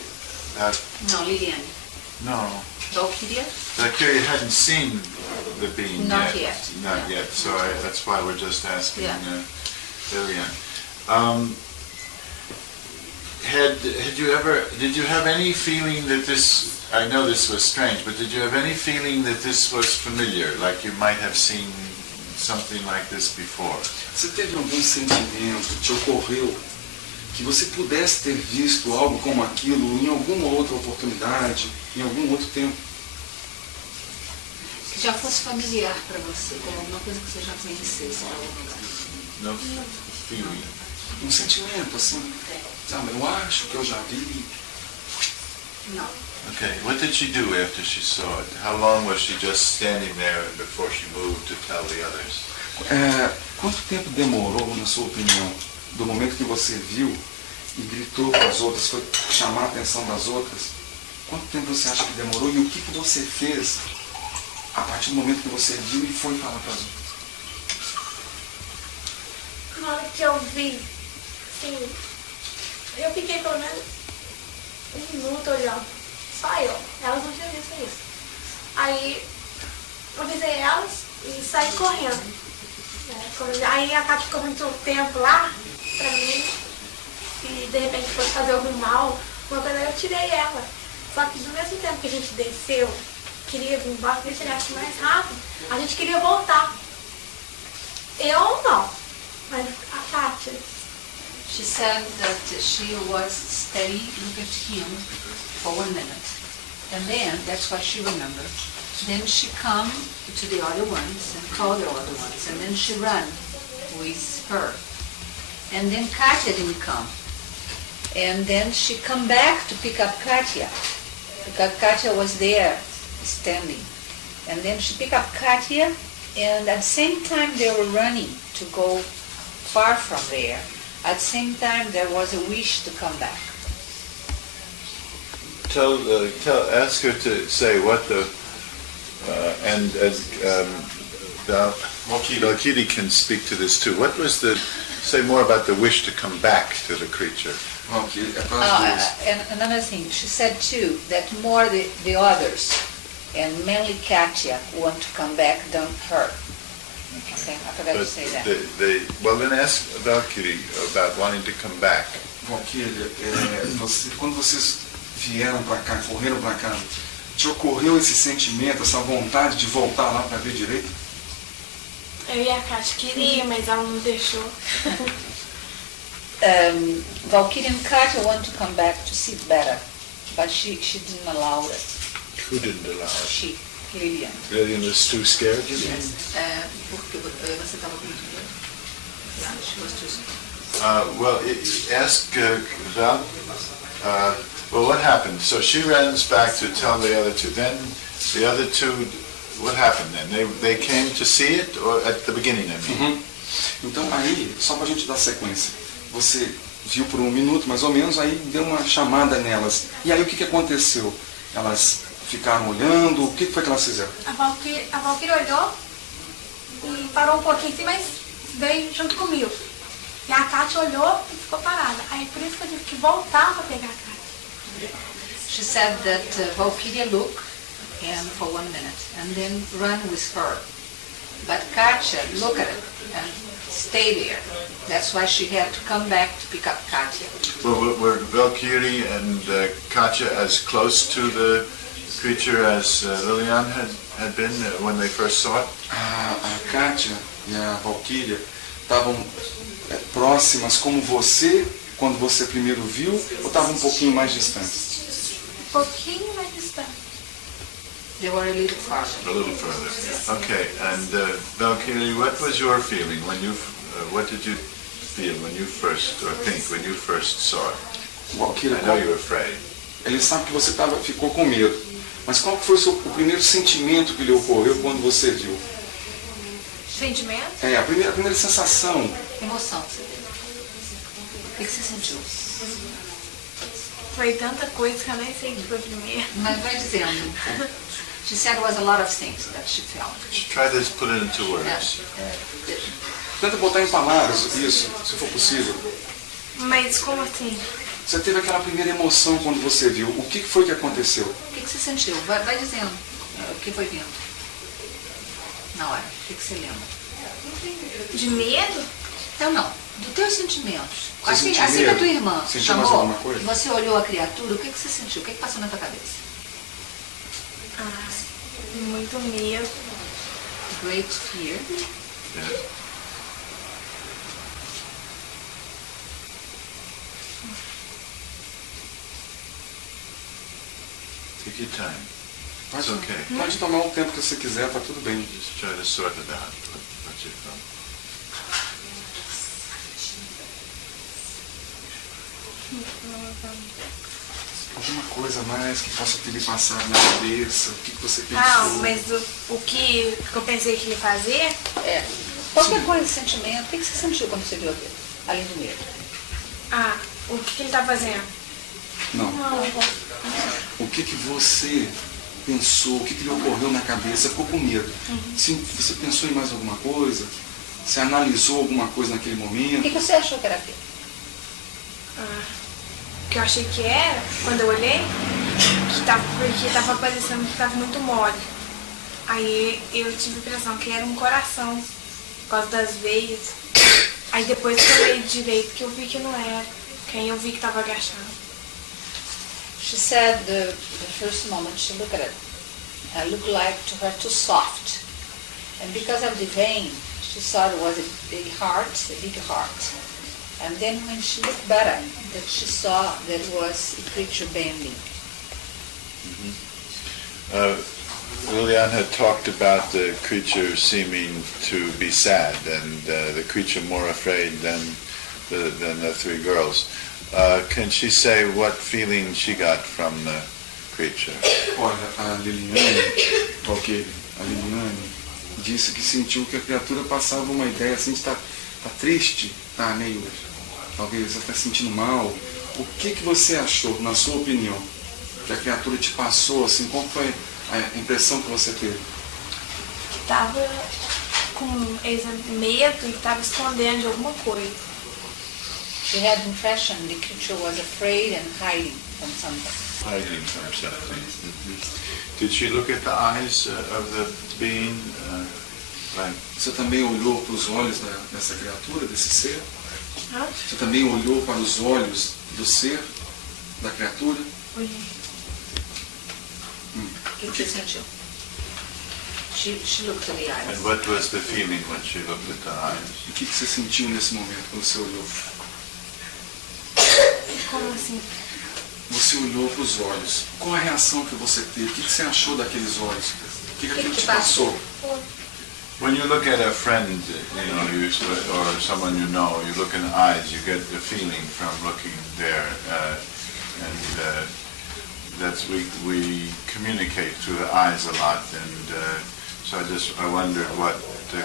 No, Liliane. No. Valkyria? Valkyria hadn't seen the being Not yet. Not yet, so that's why we're just asking Liliane. Did you have any feeling that this, I know this was strange, but did you have any feeling that this was familiar, like you might have seen something like this before? Você teve algum sentimento, te ocorreu, que você pudesse ter visto algo como aquilo em alguma outra oportunidade, em algum outro tempo? Que já fosse familiar para você, como alguma coisa que você já conhecesse em algum lugar. No feeling. Um sentimento assim, sabe, eu acho que eu já vi. Não. Okay, what did she do after she saw it? How long was she just standing there before she moved to tell the others? Quanto tempo demorou, na sua opinião, do momento que você viu e gritou para as outras, foi chamar a atenção das outras? Quanto tempo você acha que demorou e o que você fez a partir do momento que você viu e foi falar para as outras? Na hora que eu vi, assim, eu fiquei pelo menos 1 minuto olhando. Só eu. Elas não tinham visto isso. Aí eu avisei elas e saí correndo. Aí a Cátia ficou muito tempo lá pra mim. Se de repente fosse fazer algum mal, uma coisa eu tirei ela. Só que do mesmo tempo que a gente desceu, queria vir embora, queria chegar mais rápido, a gente queria voltar. Eu não, mas a Cátia. She said that she was steady looking at him for 1 minute. And then, that's what she remembered. Then she come to the other ones and call the other ones. And then she ran with her. And then Katya didn't come. And then she come back to pick up Katya. Because Katya was there, standing. And then she picked up Katya, and at the same time they were running to go far from there. At the same time there was a wish to come back. Ask her to say what the, and Valkyrie can speak to this too. What was the, say more about the wish to come back to the creature. And another thing, she said too, that more the others, and mainly Katya, want to come back than her. Okay, I forgot to say that. Well, then ask Valkyrie about wanting to come back. Valkyrie, quando vocês vieram para cá, correram para cá, te ocorreu esse sentimento, essa vontade de voltar lá para ver direito? Eu e a Cátia queria, mas ela não deixou. Valkyrie and Katya want to come back to see better, but she didn't allow it. Who didn't allow it? She, Lillian. Lillian was too scared, you mean? Porque você estava com muito medo. Yeah, she was too scared. Well, ask Val. Well, what happened? So she runs back to tell the other two. Then the other two, what happened then? They came to see it, or at the beginning, I mean? Então aí, só para a gente dar sequência, você viu por 1 minuto, mais ou menos, aí deu uma chamada nelas. E aí o que aconteceu? Elas ficaram olhando, o que foi que elas fizeram? A Valkyrie olhou e parou um pouquinho assim, mas veio junto comigo. E a Cátia olhou e ficou parada. Aí por isso que eu tive que voltar para pegar a Cátia. She said that Valkyrie looked and for 1 minute and then ran with her. But Katya looked at it and stayed there. That's why she had to come back to pick up Katya. Well, were Valkyrie and Katya as close to the creature as Lillian had been when they first saw it? A Katya e a Valkyria estavam próximas como você, quando você primeiro viu, ou estavam um pouquinho mais distantes? Um pouquinho mais distante. They were a little farther. A little further. Okay, and Valkyrie, what was your feeling when you, what did you feel when you first, or think, when you first saw it? Valkyrie, I know you were afraid. Ele sabe que você ficou com medo, mas qual foi o primeiro sentimento que lhe ocorreu quando você viu? Sentimento? A primeira sensação. Emoção que você teve. O que você sentiu? Foi tanta coisa que eu nem sei o que foi primeiro. Mas vai dizendo. She said it was a lot of things that she felt. Try to put it into words. Tenta botar em palavras isso, se for possível. Mas como assim? Você teve aquela primeira emoção quando você viu. O que foi que aconteceu? O que você sentiu? Vai dizendo o que foi vindo. Na hora. O que você lembra? De medo? Então não. Dos teus sentimentos. Você Assim sentiu que medo? a tua irmã Sentiu mais chamou alguma coisa? e você olhou a criatura, o que você sentiu? O que passou na tua cabeça? Muito medo. Great fear. Yeah. Take your time. It's okay. Pode tomar o tempo que você quiser, tá tudo bem. Just try to sort it out. What you felt. Alguma coisa mais que possa ter lhe passado na cabeça? O que você pensou? Mas o que eu pensei que ia fazer? Qualquer coisa, sentimento. O que você sentiu quando você viu aquilo? Além do medo. O que ele tá fazendo? Não. O que você pensou, o que lhe ocorreu na cabeça, ficou com medo. Você pensou em mais alguma coisa? Você analisou alguma coisa naquele momento? O que você achou que era aquilo? O que eu achei que era, quando eu olhei, porque estava parecendo que estava muito mole. Aí eu tive a impressão que era um coração, por causa das veias. Aí depois que eu olhei direito, que eu vi que não era. Que aí eu vi que estava agachado. She said the first moment she looked at it, looked like to her too soft. And because of the vein, she thought it was a big heart. And then when she looked better, that she saw that it was a creature bending. Lilian had talked about the creature seeming to be sad, and the creature more afraid than the three girls. Can she say what feeling she got from the creature? Olha, a Liliane disse que sentiu que a criatura passava uma ideia assim, está triste, está meio, talvez até sentindo mal. O que você achou, na sua opinião, que a criatura te passou, assim, qual foi a impressão que você teve? Que estava com medo e estava escondendo de alguma coisa. She had the impression the creature was afraid and hiding from something. Hiding from something. Did she look at the eyes of the being? Você também olhou para os olhos dessa criatura, desse ser? Você também olhou para os olhos do ser, da criatura? Olhei. O que você sentiu? She looked at the eyes. And what was the feeling when she looked at the eyes? O que você sentiu nesse momento quando você olhou? Como assim? Você olhou para os olhos. Qual a reação que você teve? O que você achou daqueles olhos? O que aquilo te passou? When you look at a friend, or someone you know, you look in the eyes, you get the feeling from looking there, and that's we communicate through the eyes a lot, and so I wondered what the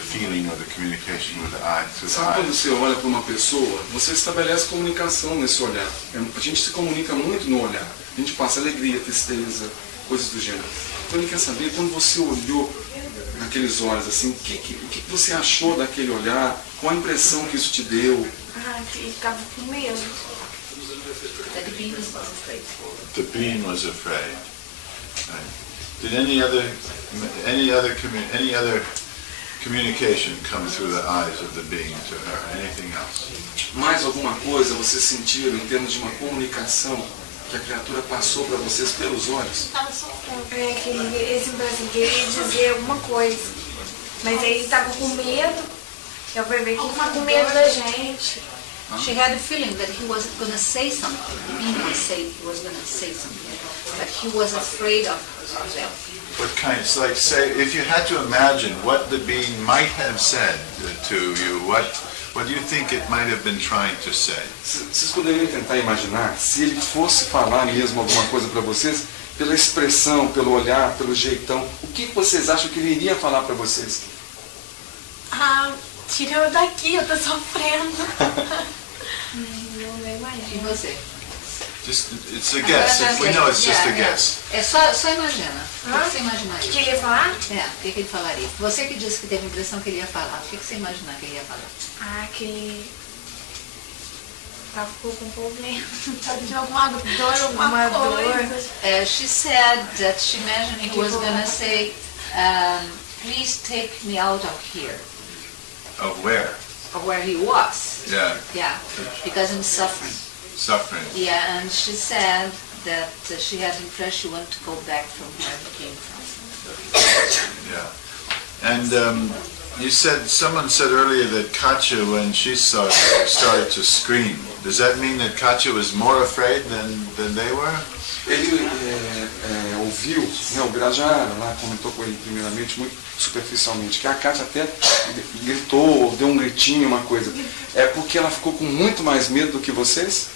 feeling or the communication with the eye through the Sabe quando eyes. você olha para uma pessoa, você estabelece comunicação nesse olhar. A gente se comunica muito no olhar. A gente passa alegria, tristeza, coisas do gênero. Então ele quer saber, quando você olhou naqueles olhos, assim, o que você achou daquele olhar? Qual a impressão que isso te deu? Que ele ficava com medo. That the being was afraid. The being was afraid. Right. Did any other communication come through the eyes of the being to her? Anything else? Mais alguma coisa vocês sentiram em termos de uma comunicação que a criatura passou para vocês pelos olhos? Esse brasileiro queria dizer alguma coisa, mas aí ele estava com medo. Eu fui ver que ele estava com medo da gente. She had a feeling that he was going to say something. The being was going to say something, but he was afraid of them. What kind? It's like, say, if you had to imagine what the being might have said to you, what do you think it might have been trying to say? Vocês poderiam tentar imaginar se ele fosse falar mesmo alguma coisa para vocês, pela expressão, pelo olhar, pelo jeitão, o que vocês acham que ele iria falar para vocês? Tira eu daqui, eu tô sofrendo. Não imagino. E você? It's a guess. If we know it's just a guess. É só imagina. O que você imaginaria? O que ele ia falar? O que ele falaria? Você que disse que teve a impressão que ele ia falar. O que você imaginar que ele ia falar? Que ele tava com problema. Tinha alguma dor, alguma coisa. She said that she imagined he was going to say, please take me out of here. Of where? Of where he was. Yeah. Yeah, because I'm suffering. Suffering. Yeah, and she said that she had the impression she wanted to go back from where he came from. Yeah. And you said, someone said earlier that Katya, when she saw it, started to scream. Does that mean that Katya was more afraid than they were? Ele ouviu, o Ubirajara lá comentou com ele primeiramente, muito superficialmente, que a Kátia até gritou, deu um gritinho, uma coisa. É porque ela ficou com muito mais medo do que vocês?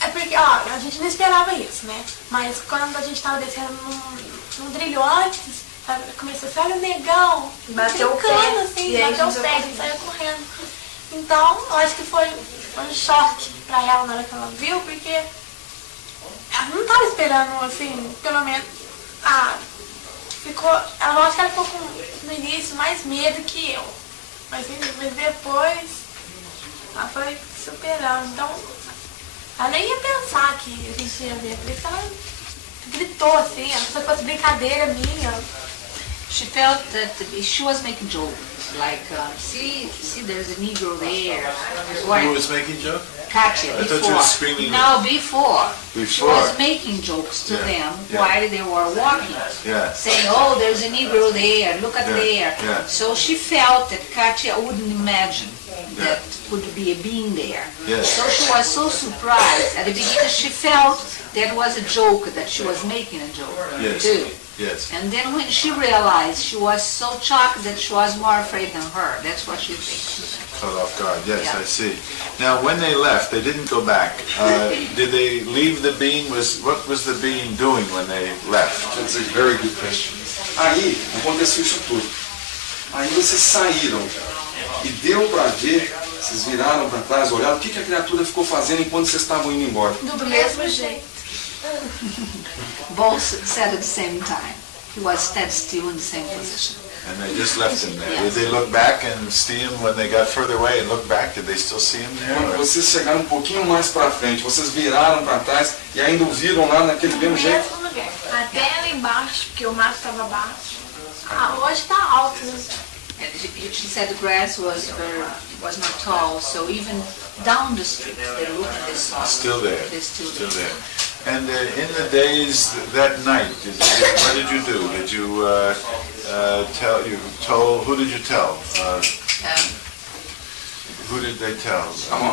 É porque, a gente não esperava isso, né? Mas quando a gente tava descendo num trilho antes, começou a olha o negão, bateu o pé, assim, bateu o pé, a gente saiu correndo. Então, eu acho que foi um choque pra ela na hora que ela viu, porque ela não estava esperando, assim, pelo menos, ficou, eu acho que ela ficou com, no início, mais medo que eu. Mas depois, ela foi superando. Então, ela nem ia pensar que a gente ia ver. Por isso que ela gritou, assim, ela só fosse brincadeira minha. She felt that she was making jokes, like, see, there's a Negro there. Who was making joke? Katya, I before. thought you were screaming. No, before. She Before. was making jokes to them while they were walking. Yeah. Saying, oh, there's a Negro there, look at there. Yeah. So she felt that Katya wouldn't imagine that would be a being there. Yes. So she was so surprised. At the beginning she felt that was a joke, that she was making a joke Yes. too. Yes. And then when she realized, she was so shocked that she was more afraid than her. That's what she thinks. Caught off guard. Yes, Yeah. I see. Now, when they left, they didn't go back. Did they leave the being? What was the being doing when they left? That's a very good question. Aí aconteceu isso tudo. Aí vocês saíram e deu para ver, vocês viraram para trás, olharam, o que a criatura ficou fazendo enquanto vocês estavam indo embora? Do mesmo jeito. Both said at the same time. He was dead still in the same position. And they just left him there. Yes. Did they look back and see him when they got further away and look back? Did they still see him there? Quando or- vocês chegaram um pouquinho mais para frente, vocês viraram para trás e ainda o viram lá naquele mesmo jeito? Mesmo lugar. Até lá embaixo, porque o mato estava baixo. Hoje está alto, né? And she said the grass was not tall, so even down the street they looked and they saw. Still there. They're still Still there. there. And in the days that night, what did you do? Did you who did you tell? Who did they tell?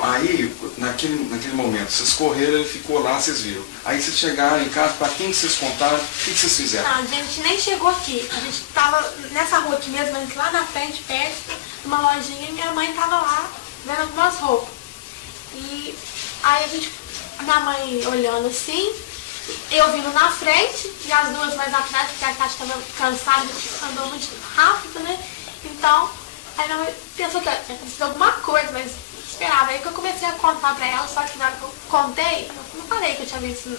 Aí, naquele momento, vocês correram, ele ficou lá, vocês viram. Aí vocês chegaram em casa, para quem vocês contaram, o que vocês fizeram? Não, a gente nem chegou aqui. A gente estava nessa rua aqui mesmo, mas lá na frente, perto, numa lojinha, e minha mãe estava lá, vendo algumas roupas. E aí minha mãe olhando assim, eu vindo na frente, e as duas mais atrás, porque a Cátia estava cansada, andou muito rápido, né? Então, aí minha mãe pensou que tinha acontecido alguma coisa, mas esperava. Aí que eu comecei a contar pra ela, só que na hora que eu contei, eu não falei que eu tinha visto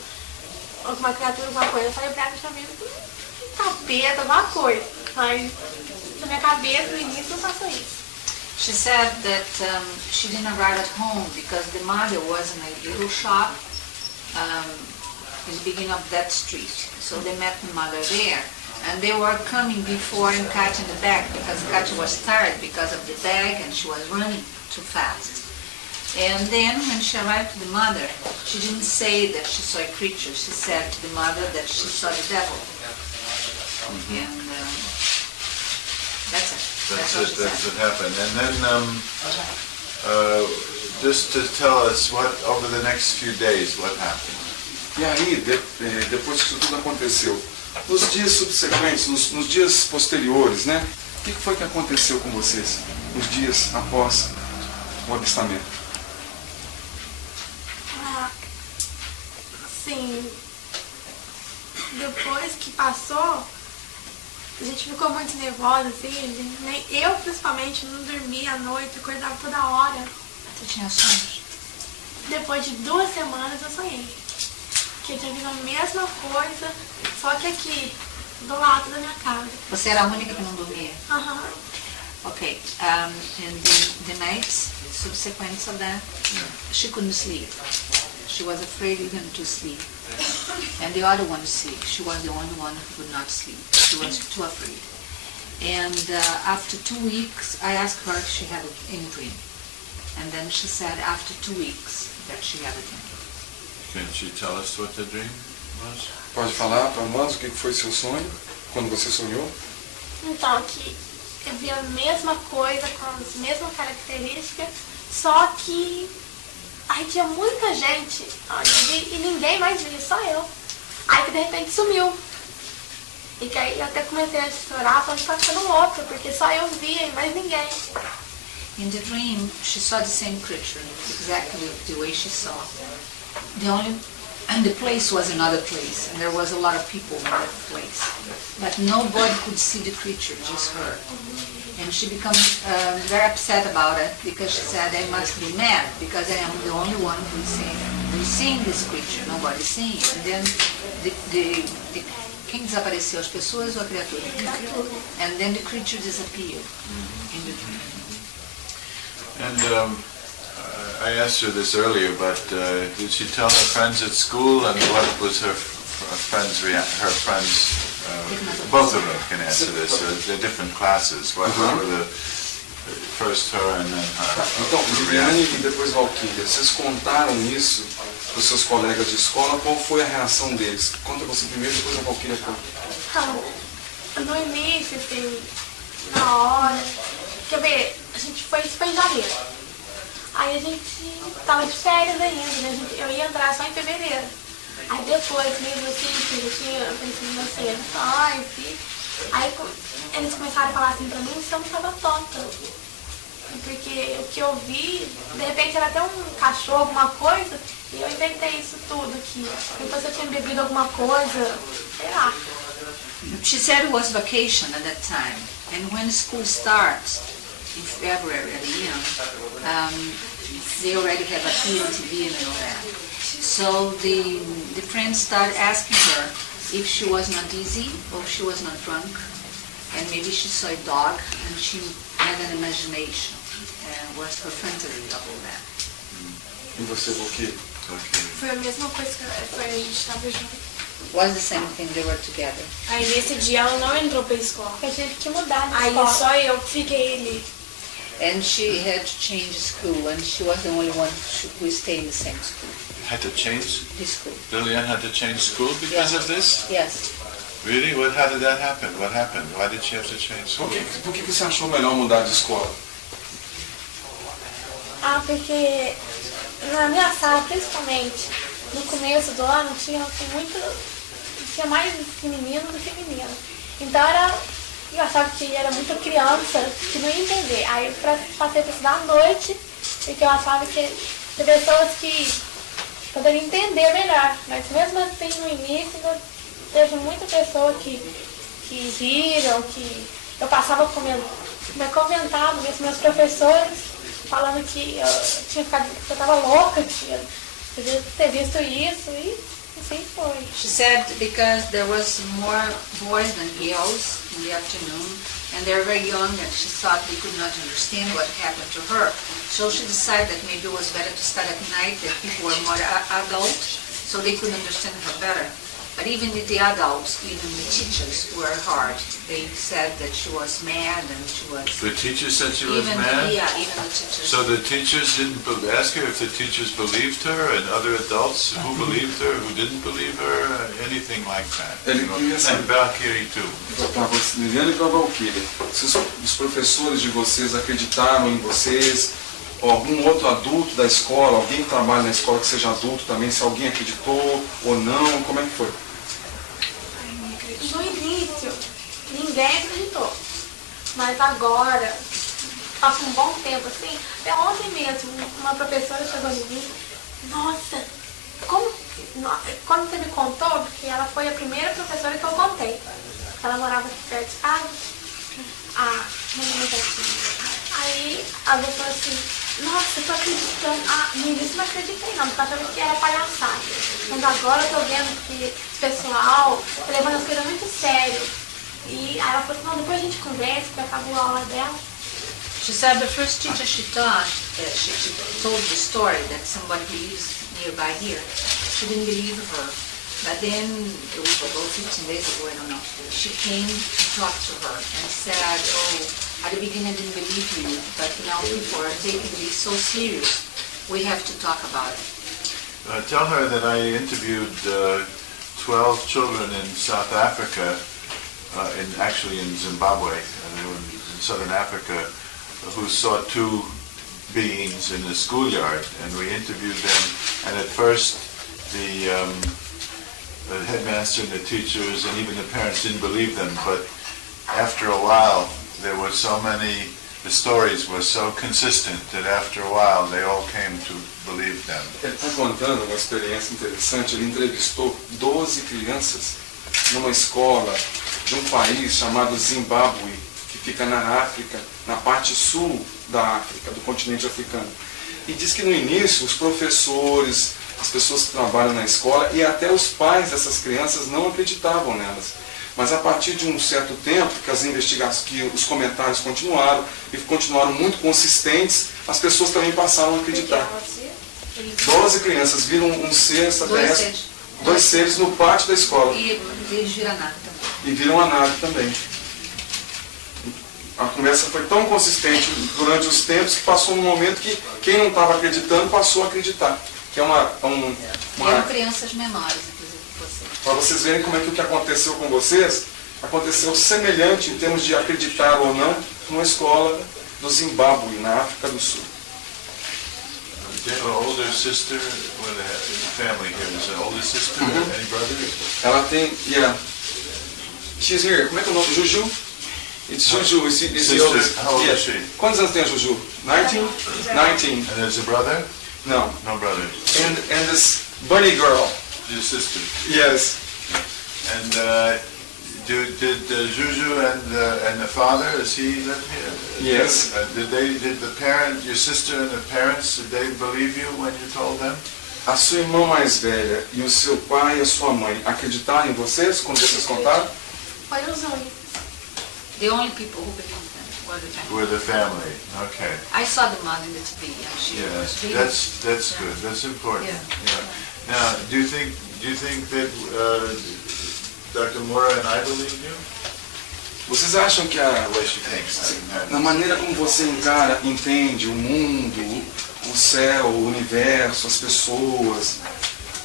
alguma criatura, alguma coisa. Eu falei pra ela que eu tinha visto um capeta, alguma coisa. Mas na minha cabeça, no início, não passou isso. She said that she didn't arrive at home because the mother was in a little shop in the beginning of that street. So they met the mother there. And they were coming before and Katya in the back because Katya was tired because of the bag and she was running too fast. And then when she arrived to the mother, she didn't say that she saw a creature. She said to the mother that she saw the devil. And that's it. That's what it. she That's said. what happened. And then just to tell us what over the next few days what happened. E aí, depois que isso tudo aconteceu, nos dias subsequentes, nos dias posteriores, né? O que foi que aconteceu com vocês nos dias após o avistamento? Sim, depois que passou, a gente ficou muito nervosa, assim, eu principalmente não dormia à noite, acordava toda hora. Você tinha sonhos? Depois de 2 semanas eu sonhei. Que eu tinha visto a mesma coisa, só que aqui, do lado da minha casa. Você era a única que não dormia? Aham. Okay, and the nights subsequent of that, she couldn't sleep. She was afraid even to sleep. And the other one sleep. She was the only one who could not sleep. She was too afraid. And after 2 weeks, I asked her if she had any dream. And then she said after 2 weeks that she had a dream. Can she tell us what the dream was? Pode falar para nós o que foi seu sonho, quando você sonhou? Então, que eu vi a mesma coisa, com as mesmas características, só que aí tinha muita gente e ninguém mais via, só eu. Aí que de repente sumiu. E que aí eu até comecei a chorar, falando que tá ficando louca, porque só eu via e mais ninguém. In the dream, she saw the same creature, exactly the way she saw. And the place was another place, and there was a lot of people in that place. But nobody could see the creature, just her. And she became very upset about it, because she said, I must be mad, because I am the only one who is seeing it. We seeing this creature, nobody seeing it. And then quem desapareceu, as pessoas ou a criatura? And then the creature disappeared in the dream. And I asked her this earlier, but did she tell her friends at school, and what was her friends' both of them can answer this. They're different classes. What were the first her and then her? Então, Viviane e depois Valquíria, vocês contaram isso para os seus colegas de escola? Qual foi a reação deles? Conta você primeiro, depois a Valquíria conta. Então, no início, assim, na hora, quer ver, a gente foi em janeiro. Aí a gente tava de férias ainda, né? Eu ia entrar só em fevereiro. Aí depois, mesmo assim, que eu tinha noções, aí eles começaram a falar assim pra mim, se eu não tava tonta. Porque o que eu vi, de repente era até um cachorro, alguma coisa, e eu inventei isso tudo, que depois eu tinha bebido alguma coisa, sei lá. She said it was vacation at that time, and when school starts in February at the end, they already have a TV and all that. So the friends started asking her if she was not dizzy or if she was not drunk, and maybe she saw a dog and she had an imagination and was her fantasy of all that. E você, Valquíria? Foi a mesma coisa que a gente estava junto. Was the same thing, they were together. Aí nesse dia ela não entrou pra escola. Eu tive que mudar de Aí escola. só eu fiquei ali. And she had to change school, and she was the only one who stayed in the same school. Had to change? This school. Lillian had to change school because of this? Yes. Really? How did that happen? What happened? Why did she have to change school? Por que você achou melhor mudar de escola? Porque na minha sala, principalmente, no começo do ano, tinha mais menino do que menina. Então eu achava que era muita criança que não ia entender. Aí eu passei a estudar à noite, porque eu achava que tinha pessoas que poderiam entender melhor. Mas mesmo assim, no início, teve muita pessoa que riram, que eu passava meu comentado, meus professores, falando que eu estava louca, que eu devia ter visto isso, e assim foi. She said because there was more boys than girls in the afternoon, and they were very young, and she thought they could not understand what happened to her. So she decided that maybe it was better to start at night, that people were more adult, so they could understand her better. But even the adults, even the teachers were hard. They said that she was mad and she was... The teacher said she was mad? Yeah, even the teachers. So the teachers didn't ask her if the teachers believed her, and other adults who believed her, who didn't believe her, anything like that. And Valkyrie too. Para você, Liliana e para Valquíria, se os professores de vocês acreditaram em vocês, ou algum outro adulto da escola, alguém que trabalha na escola que seja adulto também, se alguém acreditou ou não, como é que foi? No início, ninguém acreditou. Mas agora, passa um bom tempo assim, até ontem mesmo, uma professora chegou em mim, nossa, quando você me contou, porque ela foi a primeira professora que eu contei. Ela morava aqui perto de casa. Aí a pessoa falou assim, nossa, eu tô acreditando. No início não acreditei não, porque eu achava que era palhaçada. Mas agora eu tô vendo que esse pessoal tá levando as coisas muito sério. E aí ela falou assim, não, depois a gente conversa, que acabou a aula dela. She said the first teacher she taught, she told the story that somebody who lives nearby here, she didn't believe her. But then, a week ago, 15 days ago, I don't know, she came to talk to her and said, at the beginning I didn't believe you, but now people are taking this so serious, we have to talk about it. Tell her that I interviewed 12 children in South Africa, actually in Zimbabwe, in southern Africa, who saw two beings in the schoolyard, and we interviewed them, and at first the headmaster and the teachers and even the parents didn't believe them, but after a while there were so many, the stories were so consistent that after a while they all came to believe them. Ele está contando uma experiência interessante. Ele entrevistou 12 crianças numa escola de um país chamado Zimbábue, que fica na África, na parte sul da África, do continente africano. E diz que no início os professores, as pessoas que trabalham na escola e até os pais dessas crianças não acreditavam nelas. Mas a partir de um certo tempo, que as investigações, que os comentários continuaram e continuaram muito consistentes, as pessoas também passaram a acreditar. 12 crianças viram um ser extraterrestre, dois seres no pátio da escola. E eles viram a nave também. E viram a nave também. A conversa foi tão consistente durante os tempos que passou um momento que quem não estava acreditando passou a acreditar. Que é Eram crianças menores, inclusive, que vocês. Para vocês verem como é que o que aconteceu com vocês, aconteceu semelhante em termos de acreditar ou não, numa escola do Zimbábue, na África do Sul. Do you have an older sister in the family here? Is an older sister? Any brothers? Ela tem, yeah. She's here. Como é que é o nome? Juju? It's Juju. It's the oldest. How old is she? Quantos anos tem a Juju? 19? 19. And there's a brother? No. No brother. And this bunny girl. Your sister. Yes. And did Juju and the father, is he live here? Yes. Did the parent, your sister and the parents, did they believe you when you told them? A sua irmã mais velha e o seu pai e a sua mãe acreditaram em vocês quando vocês contaram? Foi os únicos. The only people who believed them were the family. With the family, okay. I saw the mother in the TV. And she was really, That's good. That's important. Yeah. Now, do you think that Dr. Moura and I believe you? Vocês acham que The way she thinks. na maneira como você entende o mundo, o céu, o universo, as pessoas,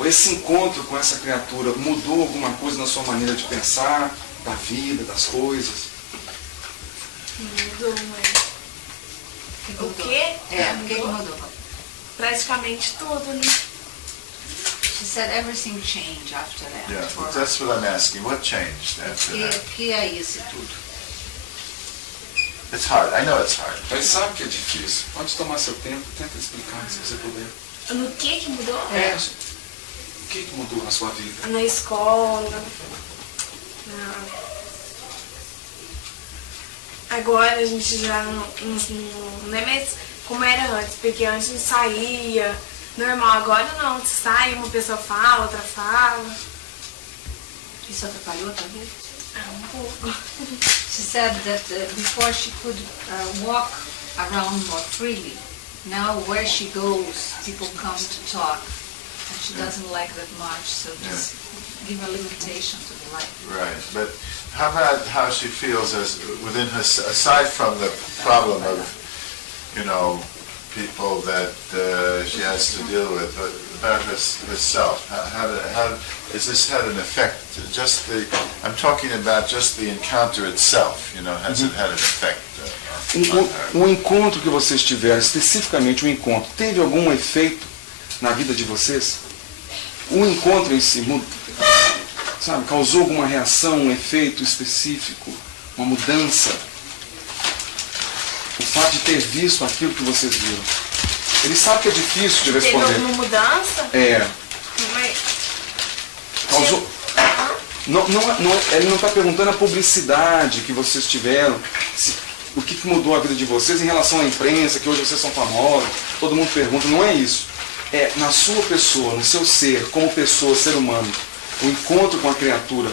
esse encontro com essa criatura mudou alguma coisa na sua maneira de pensar, da vida, das coisas? Mudou, mas... O quê? o que mudou? Praticamente tudo, né? She said everything changed after that. Yeah, for her. that's what I'm asking. What changed after that? Que é isso tudo? It's hard. I know it's hard. Mas sabe que é difícil. Pode tomar seu tempo, tenta explicar se você puder. No que mudou? O que mudou na sua vida? Na escola. Agora a gente já não é mais como era antes, porque antes a gente saía, normal. Agora não, você sai, uma pessoa fala, outra fala. Isso atrapalhou também? Um pouco. She said that before she could walk around more freely. Now where she goes, people come to talk. And she doesn't like that much, so just give a limitation to the life. Right, but how about how she feels as within her, aside from the problem of, people that she has to deal with, but about herself? How has this had an effect? I'm talking about just the encounter itself, has it had an effect on her? O encontro que vocês tiveram, especificamente o encontro, teve algum efeito na vida de vocês? O encontro em si, causou alguma reação, um efeito específico, uma mudança? O fato de ter visto aquilo que vocês viram. Ele sabe que é difícil de responder. Teve alguma mudança? Causou... ele não está perguntando a publicidade que vocês tiveram, o que mudou a vida de vocês em relação à imprensa, que hoje vocês são famosos, todo mundo pergunta, não é isso. É na sua pessoa, no seu ser, como pessoa, ser humano, o encontro com a criatura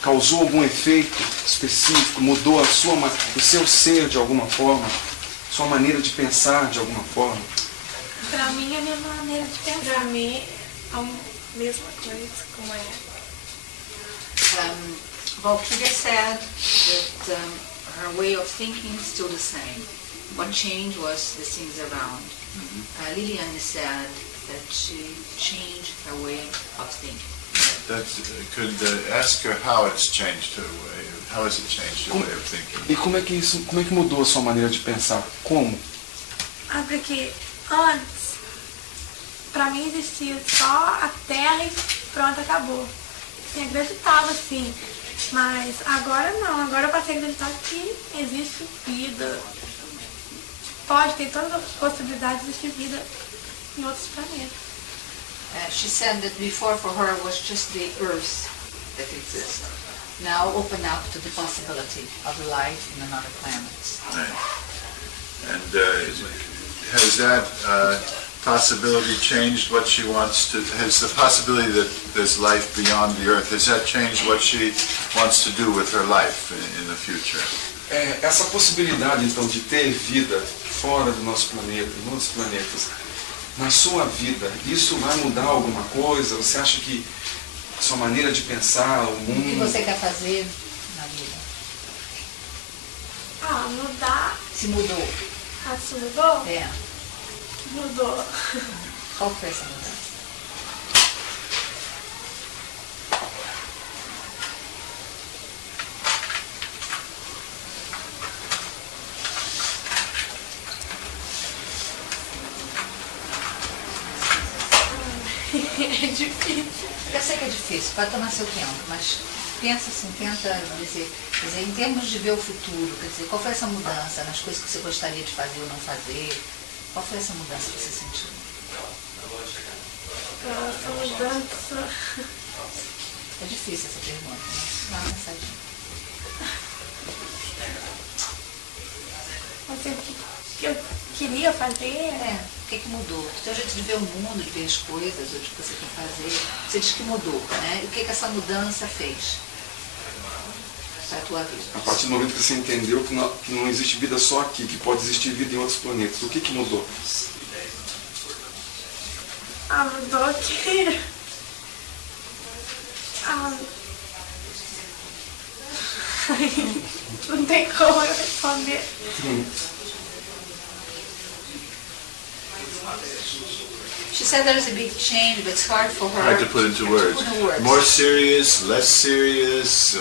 causou algum efeito específico, mudou o seu ser de alguma forma, sua maneira de pensar de alguma forma? Para mim é a mesma maneira de pensar. Para mim é a mesma coisa, como é. Valkyria said that her way of thinking is still the same. What changed was the things around. Liliane said that she changed her way of thinking. Could ask her how it's changed her way. How has it changed her way of thinking? E como é que mudou a sua maneira de pensar? Como? Porque antes, para mim existia só a Terra e pronto, acabou. Eu acreditava assim, mas agora não. Agora eu passei a acreditar que existe vida. Pode ter todas as possibilidades de existir vida em outros planetas. She said that before for her was just the Earth that exists. Now open up to the possibility of life in another planet. Right. And has that possibility changed what she wants to, has the possibility that there's life beyond the earth, has that changed what she wants to do with her life in the future? Essa possibilidade, então, de ter vida fora do nosso planeta, em outros planetas, na sua vida, isso vai mudar alguma coisa? Você acha que a sua maneira de pensar, o mundo... O que você quer fazer na vida? Mudar. Se mudou. Se mudou? É. Mudou. Qual foi essa mudança? É difícil. Eu sei que é difícil, pode tomar seu tempo, mas pensa assim, tenta dizer, quer dizer, em termos de ver o futuro, quer dizer, qual foi essa mudança nas coisas que você gostaria de fazer ou não fazer? Qual foi essa mudança que você sentiu? Essa mudança... É difícil essa pergunta, mas dá uma mensadinha. Assim, o que eu queria fazer? O que mudou? O seu jeito de ver o mundo, de ver as coisas, ou de que você quer fazer, você diz que mudou, né? E o que essa mudança fez para a tua vida? A partir do momento que você entendeu que não existe vida só aqui, que pode existir vida em outros planetas, o que mudou? Mudou que... Não tem como eu responder. She said there is a big change, but it's hard for her Hard to put into words. More serious, less serious.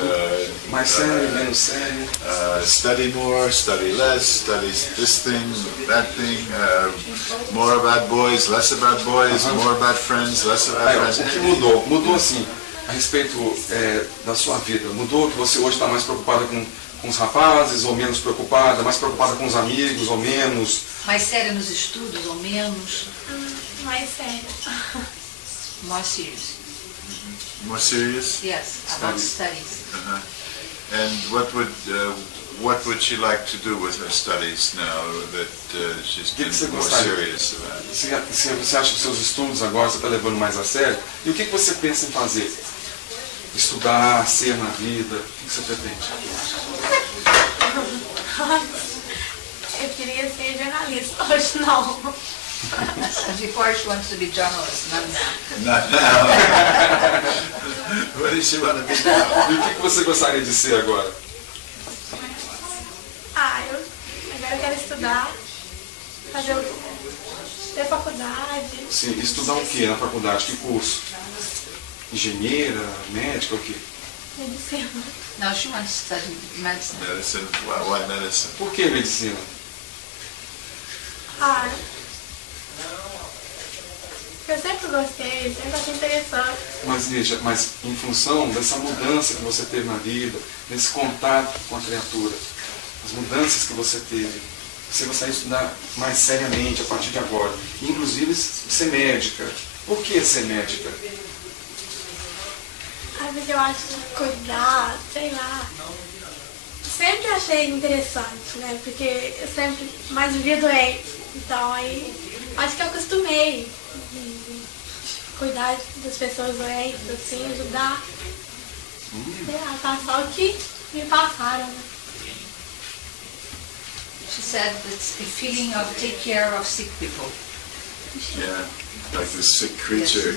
Mais sério, menos sério. Study more, study less, study this thing, that thing. More about boys, less about boys. More about friends, less about friends. O que mudou? Mudou assim, a respeito da sua vida. Mudou que você hoje está mais preocupada com os rapazes ou menos preocupada, mais preocupada com os amigos ou menos. Mais séria nos estudos ou menos? Mais séria. More serious. More serious? Yes, about studies. And what would she like to do with her studies now that she's been more serious about it? Você acha que seus estudos agora você está levando mais a sério? E o que você pensa em fazer? Estudar, ser na vida? O que você pretende? Eu queria ser jornalista, hoje não. Before she wants to be journalist, not now. Not now. What does she want to be now? E o que você gostaria de ser agora? Agora eu quero estudar, ter faculdade. Sim, estudar o que na faculdade? Que curso? Engenheira, médica, o quê? Medicina. No, she wants to study medicine. Medicine? Why medicine? Por que medicina? Eu sempre gostei, sempre achei interessante. Mas veja, em função dessa mudança que você teve na vida, desse contato com a criatura, as mudanças que você teve, você gostaria de estudar mais seriamente a partir de agora, inclusive ser médica. Por que ser médica? Porque eu acho que cuidar, sei lá. Sempre achei interessante, né? Porque eu sempre mais vivia doente. Então aí acho que eu acostumei de cuidar das pessoas doentes, assim, ajudar. Passar o que me passaram, né? She said it's a feeling of take care of sick people. Yeah, like the sick creature.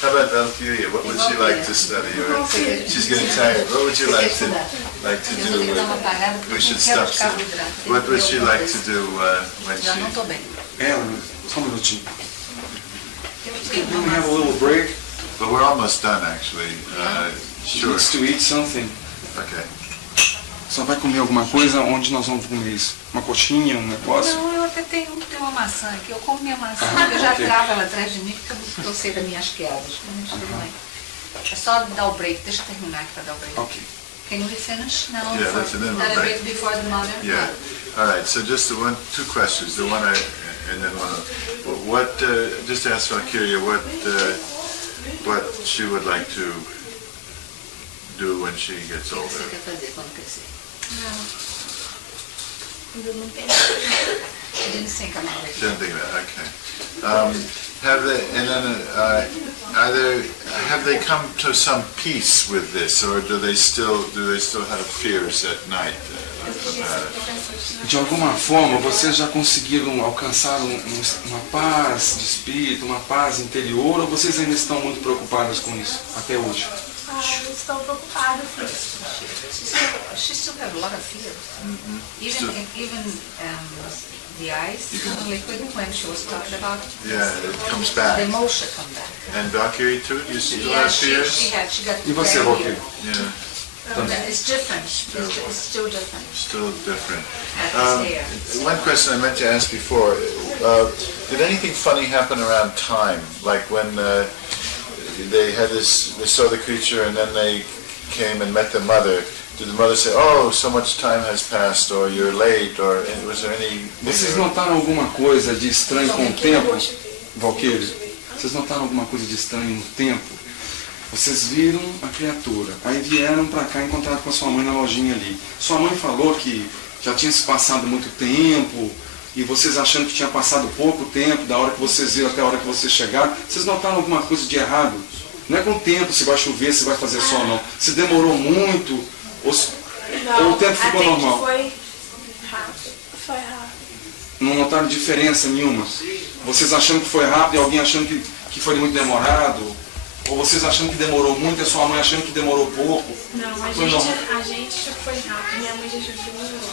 How about Valkyria? What would she like to study? Or she's getting tired. What would you like to do? We should stop soon. What would she like to do when she... Só um minutinho. Can we have a little break? But we're almost done, actually. She needs to eat something. Okay. Só vai comer alguma coisa? Onde nós vamos comer isso? Uma coxinha, um negócio? Não, eu até tenho uma maçã aqui. Eu como minha maçã, porque eu já travo ela atrás de mim, porque eu sei das minhas quedas. Mas tudo bem. É só dar o break. Deixa eu terminar aqui para dar o break. Ok. Can we finish now? Yeah, that's an interval a break. break before the mother? Yeah. All right. So just two questions. The one and then one. What? Just ask Valkyria what she would like to do when she gets older. O que você quer fazer quando crescer? Ainda não pensei. She didn't think about it. Didn't think of that. Okay. Have they come to some peace with this, or do they still have fears at night about it? De alguma forma, vocês já conseguiram alcançar uma paz de espírito, uma paz interior, ou vocês ainda estão muito preocupados com isso, até hoje? Eu estou preocupada. She still has a lot of fears. Even the eyes, liquid, when she was talking about it. Yeah, it comes back. The emotion comes back. And Valkyrie too? You still have fears? She got E você, Valkyrie? Yeah. It's different. It's still different. Still different. One question I meant to ask before, did anything funny happen around time? Like when they saw the creature and then they came and met the mother. Did the mother say, "Oh, so much time has passed," or "You're late," or was there any? Vocês notaram alguma coisa de estranho com o tempo, Valkyrie? Vocês notaram alguma coisa de estranho no tempo? Vocês viram a criatura, aí vieram para cá encontrar com a sua mãe na lojinha ali. Sua mãe falou que já tinha se passado muito tempo, e vocês achando que tinha passado pouco tempo, da hora que vocês viram até a hora que vocês chegaram. Vocês notaram alguma coisa de errado? Não é com o tempo, se vai chover, se vai fazer sol, não. Se demorou muito, ou o tempo ficou normal? Foi rápido. Foi rápido. Não notaram diferença nenhuma? Vocês achando que foi rápido e alguém achando que foi muito demorado? Ou vocês achando que demorou muito e a sua mãe achando que demorou pouco? Não, a gente já foi rápido. Minha mãe já demorou.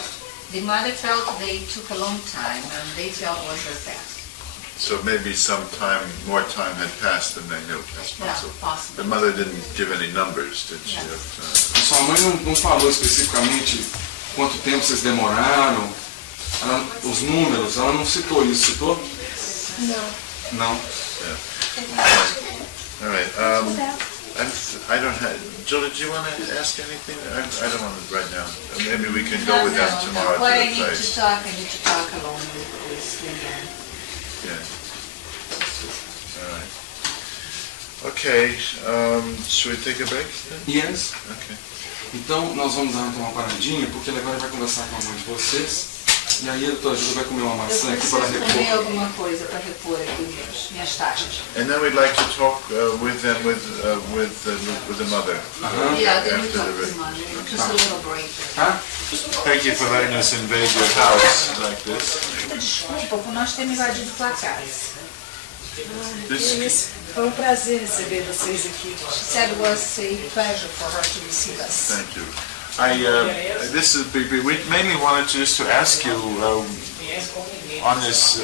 The mother felt they took a long time, and they felt was very fast. So maybe more time had passed than they knew. That's possible. The mother didn't give any numbers, did she? A sua mãe não falou especificamente quanto tempo vocês demoraram, os números, ela não citou isso, citou? Não. Não. Yeah. All right. I don't have. Julie, do you want to ask anything? I don't want to right now. Maybe we can go with them tomorrow Well, to I the need place. to need to talk alone with Lilian. Yeah. All right. Okay. Should we take a break then? Yes. Okay. Então nós vamos dar uma paradinha, porque ele agora vai conversar com a mãe de vocês. E aí a doutora Júlia vai comer uma maçã aqui para repor. Comer alguma coisa para repor aqui minhas taxas. And then we'd like to talk with them with the mother. Yeah, then we talk to the mother. Just a little break. Thank you for letting us invade your house like this. Desculpa, por nós termos invadido tua casa. Foi prazer receber vocês aqui. She said it was a pleasure for her to receive us. Thank you. We mainly wanted just to ask you on this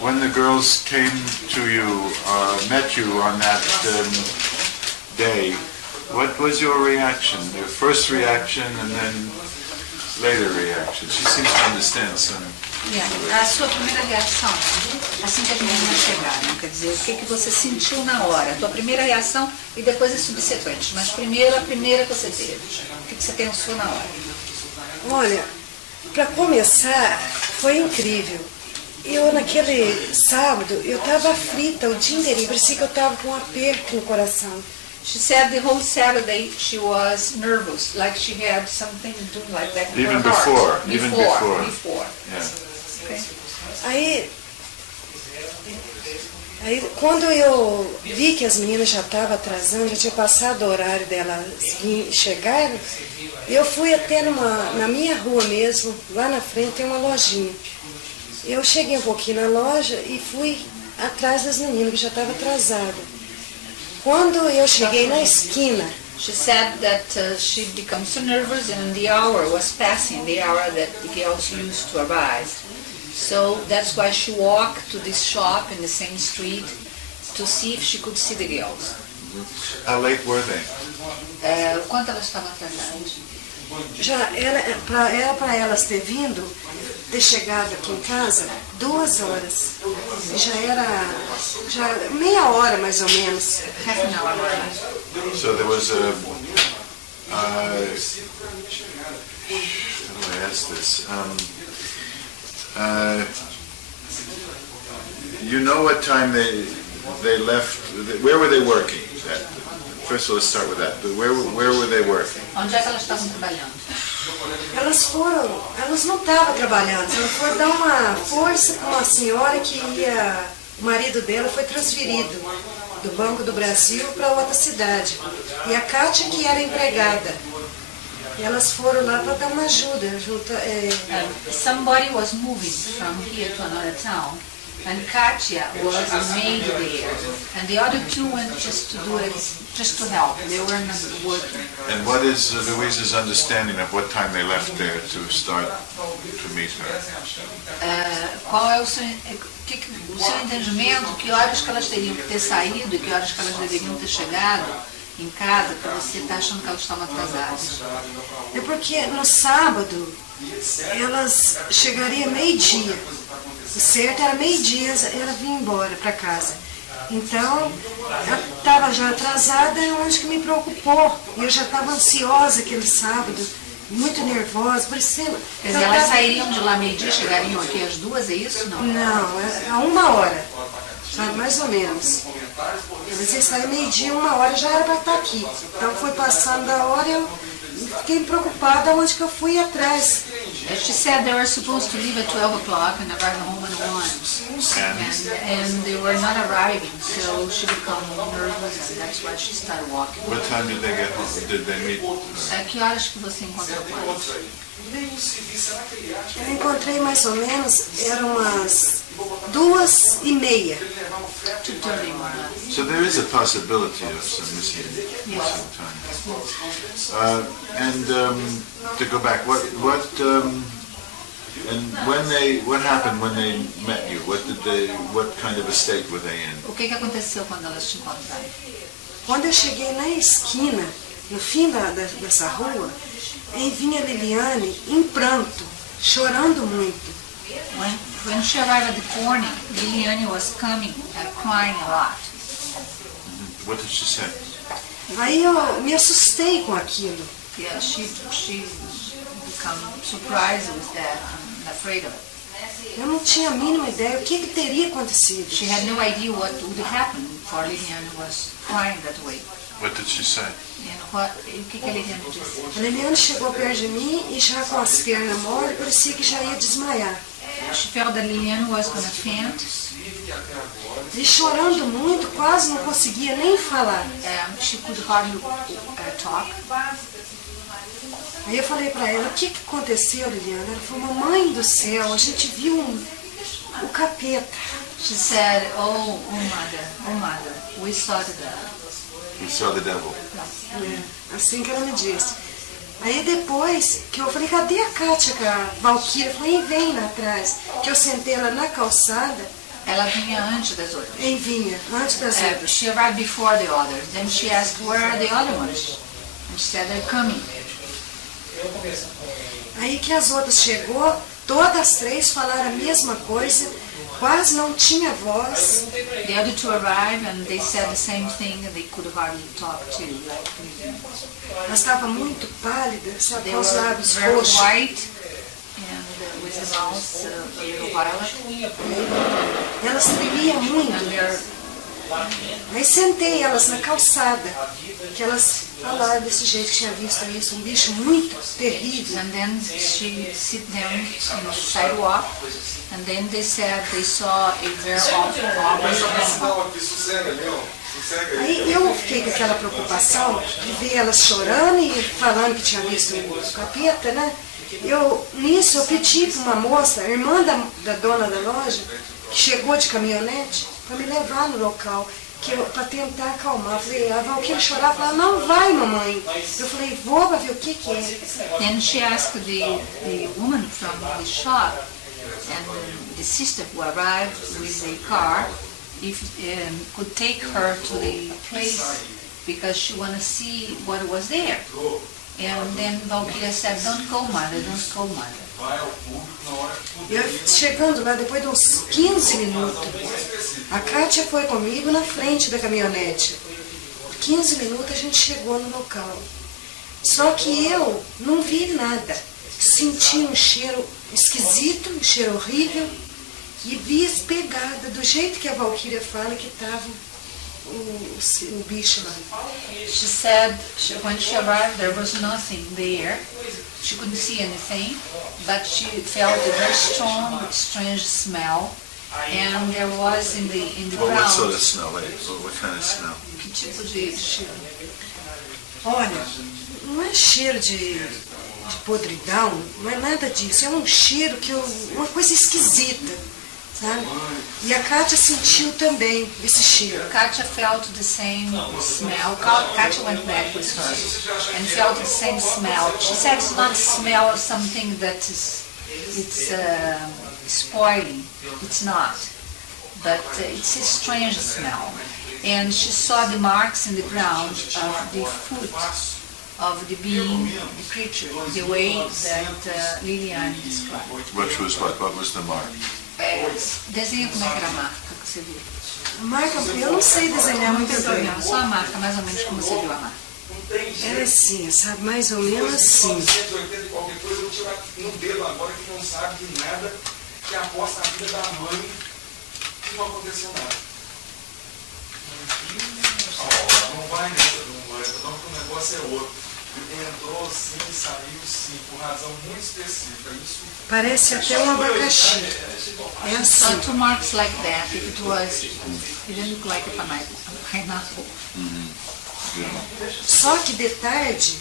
when the girls came to you, met you on that day. What was your reaction? Your first reaction and then later reaction. She seems to understand some. A sua primeira reação, assim que as meninas chegaram, quer dizer, o que você sentiu na hora, a tua primeira reação e depois as subsequentes, mas primeiro a primeira que você teve, o que você pensou na hora? Olha, para começar, foi incrível. Eu, naquele sábado, eu estava aflita o dia inteiro, parecia que eu estava com um aperto no coração. She said the whole Saturday she was nervous, like she had something doing like that in her heart. Even before. Yeah. Okay. Aí, quando eu vi que as meninas já estavam atrasando, já tinha passado o horário delas chegarem, eu fui até na minha rua mesmo, lá na frente tem uma lojinha. Eu cheguei um pouquinho na loja e fui atrás das meninas, que já estavam atrasadas. Quando eu cheguei na esquina, she said that she became so nervous and the hour was passing, the hour that the girls used to arrive. So that's why she walked to this shop in the same street to see if she could see the girls. How late were they? Quanto elas estavam atrasadas? era para elas ter vindo, ter chegado aqui em casa 2 horas. Já era meia hora mais ou menos. Half an hour. So there was a how do I ask this? You know what time they left? Where were they working? First of all, let's start with that. But where were they working? Onde é que elas estavam trabalhando? elas não estavam trabalhando, elas foram dar uma força com uma senhora que o marido dela foi transferido do Banco do Brasil para outra cidade. E a Kátia que era empregada. E elas foram lá para dar uma ajuda. Somebody was moving from here to another town, and Katia was a maid there, and the other two went just to do it, just to help. They were not working. And what is Louise's understanding of what time they left there to start to meet her? Qual é o seu entendimento? Que horas que elas teriam que ter saído e que horas que elas deveriam ter chegado em casa, que você está achando que elas estavam atrasadas? É porque no sábado elas chegariam meio-dia. O certo era meio-dia, ela vinha embora para casa. Então, eu estava já atrasada, onde que me preocupou. E eu já estava ansiosa aquele sábado, muito nervosa, por cima. Quer dizer, elas sairiam de lá meio-dia, chegariam aqui às 2, é isso? Não, a 1 hora, sabe, mais ou menos. Eles iam sair meio-dia, 1 hora, já era para estar aqui. Então foi passando a hora, eu fiquei preocupada onde que eu fui atrás. She said they were supposed to leave at 12 o'clock and arrive home at 1. And they were not arriving, so she became nervous and that's why she started walking. What time did they get home? Did they meet? Que horas que você encontrou com elas? Eu encontrei mais ou menos, eram umas 2:30. So there is a possibility of some missing time. And to go back, what happened when they met you? What kind of a state were they in? O que aconteceu quando elas te encontraram? Quando eu cheguei na esquina, no fim dessa rua, aí vinha a Liliane em pranto, chorando muito. When she arrived at the corner, Liliane was coming, crying a lot. What did she say? Aí eu me assustei com aquilo. Yeah, she became surprised with that and afraid of it. Eu não tinha a mínima ideia o que teria acontecido. She had no idea what would happen for Liliane was crying that way. What did she say? O que a Liliane disse? A Liliane chegou perto de mim e já com as pernas moles, parecia que já ia desmaiar. She felt that Liliane was going to faint. E chorando muito, quase não conseguia nem falar. She could hardly talk. Aí eu falei para ela, o que aconteceu, Liliane? Ela falou, mamãe do céu, a gente viu o capeta. She said, oh mother, we saw the devil. We saw the devil. Assim que ela me disse. Aí depois que eu falei, cadê a Kátia, a Valquíria? Falei, vem lá atrás. Que eu sentei ela na calçada. Ela vinha antes das outras. Vinha, antes das outras. She arrived before the others. Then she asked, where are the other ones? And she said, they're coming. Aí que as outras chegou, todas as três falaram a mesma coisa, quase não tinha voz. The other two arrived and they said the same thing and they could hardly talk too. Elas estavam muito pálidas, sabe, They com os were lábios very roxos. white and with the mouth a little violet. Elas tremiam muito. Aí sentei elas na calçada, que elas falaram desse jeito, que tinha visto isso, um bicho muito terrível. And then she sit down on the sidewalk, and then they said they saw a very awful animal. Aí eu fiquei com aquela preocupação de ver elas chorando e falando que tinha visto o capeta, né? Nisso eu pedi para uma moça, a irmã da dona da loja, que chegou de caminhonete, para me levar no local, para tentar acalmar. Eu falei, a Valquíria chorava, falava, não vai, mamãe. Eu falei, vou para ver o que é. Then she asked the woman from the shop and the sister who arrived with a car if could take her to the place because she wanted to see what was there. And then Valquíria said, don't go, mother, don't go, mother. Eu chegando lá, depois de uns 15 minutos, a Kátia foi comigo na frente da caminhonete. Por 15 minutos a gente chegou no local. Só que eu não vi nada. Senti um cheiro esquisito, um cheiro horrível, e vi as pegadas, do jeito que a Valquíria fala que estava o bicho lá. She said when she arrived there was nothing there, She couldn't see anything, but she felt a very strong, strange smell. And there was in the ground. What sort of smell? What kind of smell? Que tipo de cheiro? Olha, não é cheiro de podridão, não é nada disso. É um cheiro uma coisa esquisita, sabe? E a Kátia sentiu também esse cheiro. Kátia felt the same smell. Kátia went back with her and felt the same smell. She said it's not a smell of something that it's spoiling. It's not. But it's a strange smell. And she saw the marks in the ground of the foot of the being, the creature, the way that Liliane described. Which was what? What was the mark? Desenha como é que era a marca que você viu. A marca, eu não sei desenhar muito bem. Só a marca, mais ou menos como você viu a marca. Era assim, sabe? Mais ou menos assim. 180 e qualquer coisa, eu vou tirar no dedo agora que não sabe de nada, que aposta a vida da mãe e não aconteceu nada. Não vai nessa, não, porque o negócio é outro. Entrou sim, saiu sim, por razão muito específica. Isso parece até um abacaxi. É assim. Two marks like that. If it was, it didn't look like a pineapple. Só que de tarde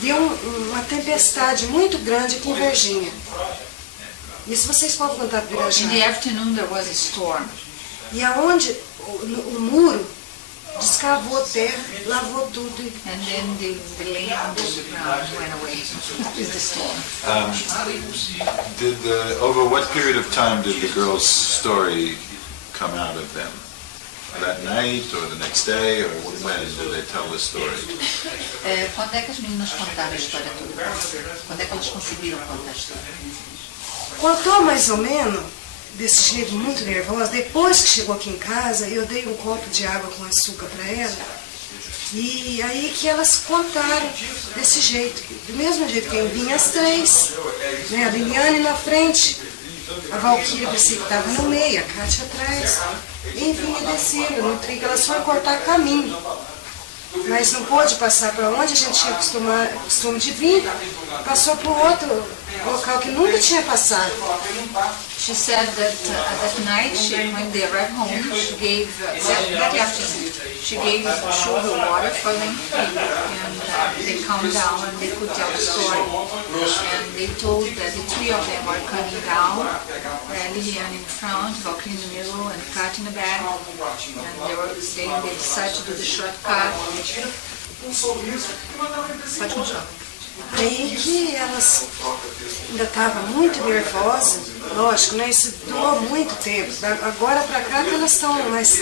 deu uma tempestade muito grande aqui em Varginha. Isso vocês podem contar para o Ubirajara. In the afternoon there was a storm. E aonde o muro descavou terra, lavou tudo. And then the land and the ground went away with the storm. Over what period of time did the girl's story come out of them? That night, or the next day, or when did they tell the story? Quando é que as meninas contaram a história toda? Quando é que elas conseguiram contar a história? Contou mais ou menos, desse jeito muito nervosa. Depois que chegou aqui em casa, eu dei um copo de água com açúcar para ela. E aí que elas contaram desse jeito. Do mesmo jeito que eu vinha as três. Né? A Liliane na frente, a Valquíria parecia que estava no meio, a Kátia atrás. E vinha descendo no trilho. Elas foram cortar caminho. Mas não pôde passar para onde a gente tinha costume de vir. Passou para outro local que nunca tinha passado. She said that that night, when they arrived home, she gave, that afternoon, she gave sugar water for them to drink, and they calmed down and they could tell the story. And they told that the three of them were coming down, Liliane in front, Valkyrie in the middle, and Kat in the back, and they decided to do the shortcut. Pode continuar. Aí que elas ainda estavam muito nervosas, lógico, né? Isso durou muito tempo. Agora para cá que elas estão mais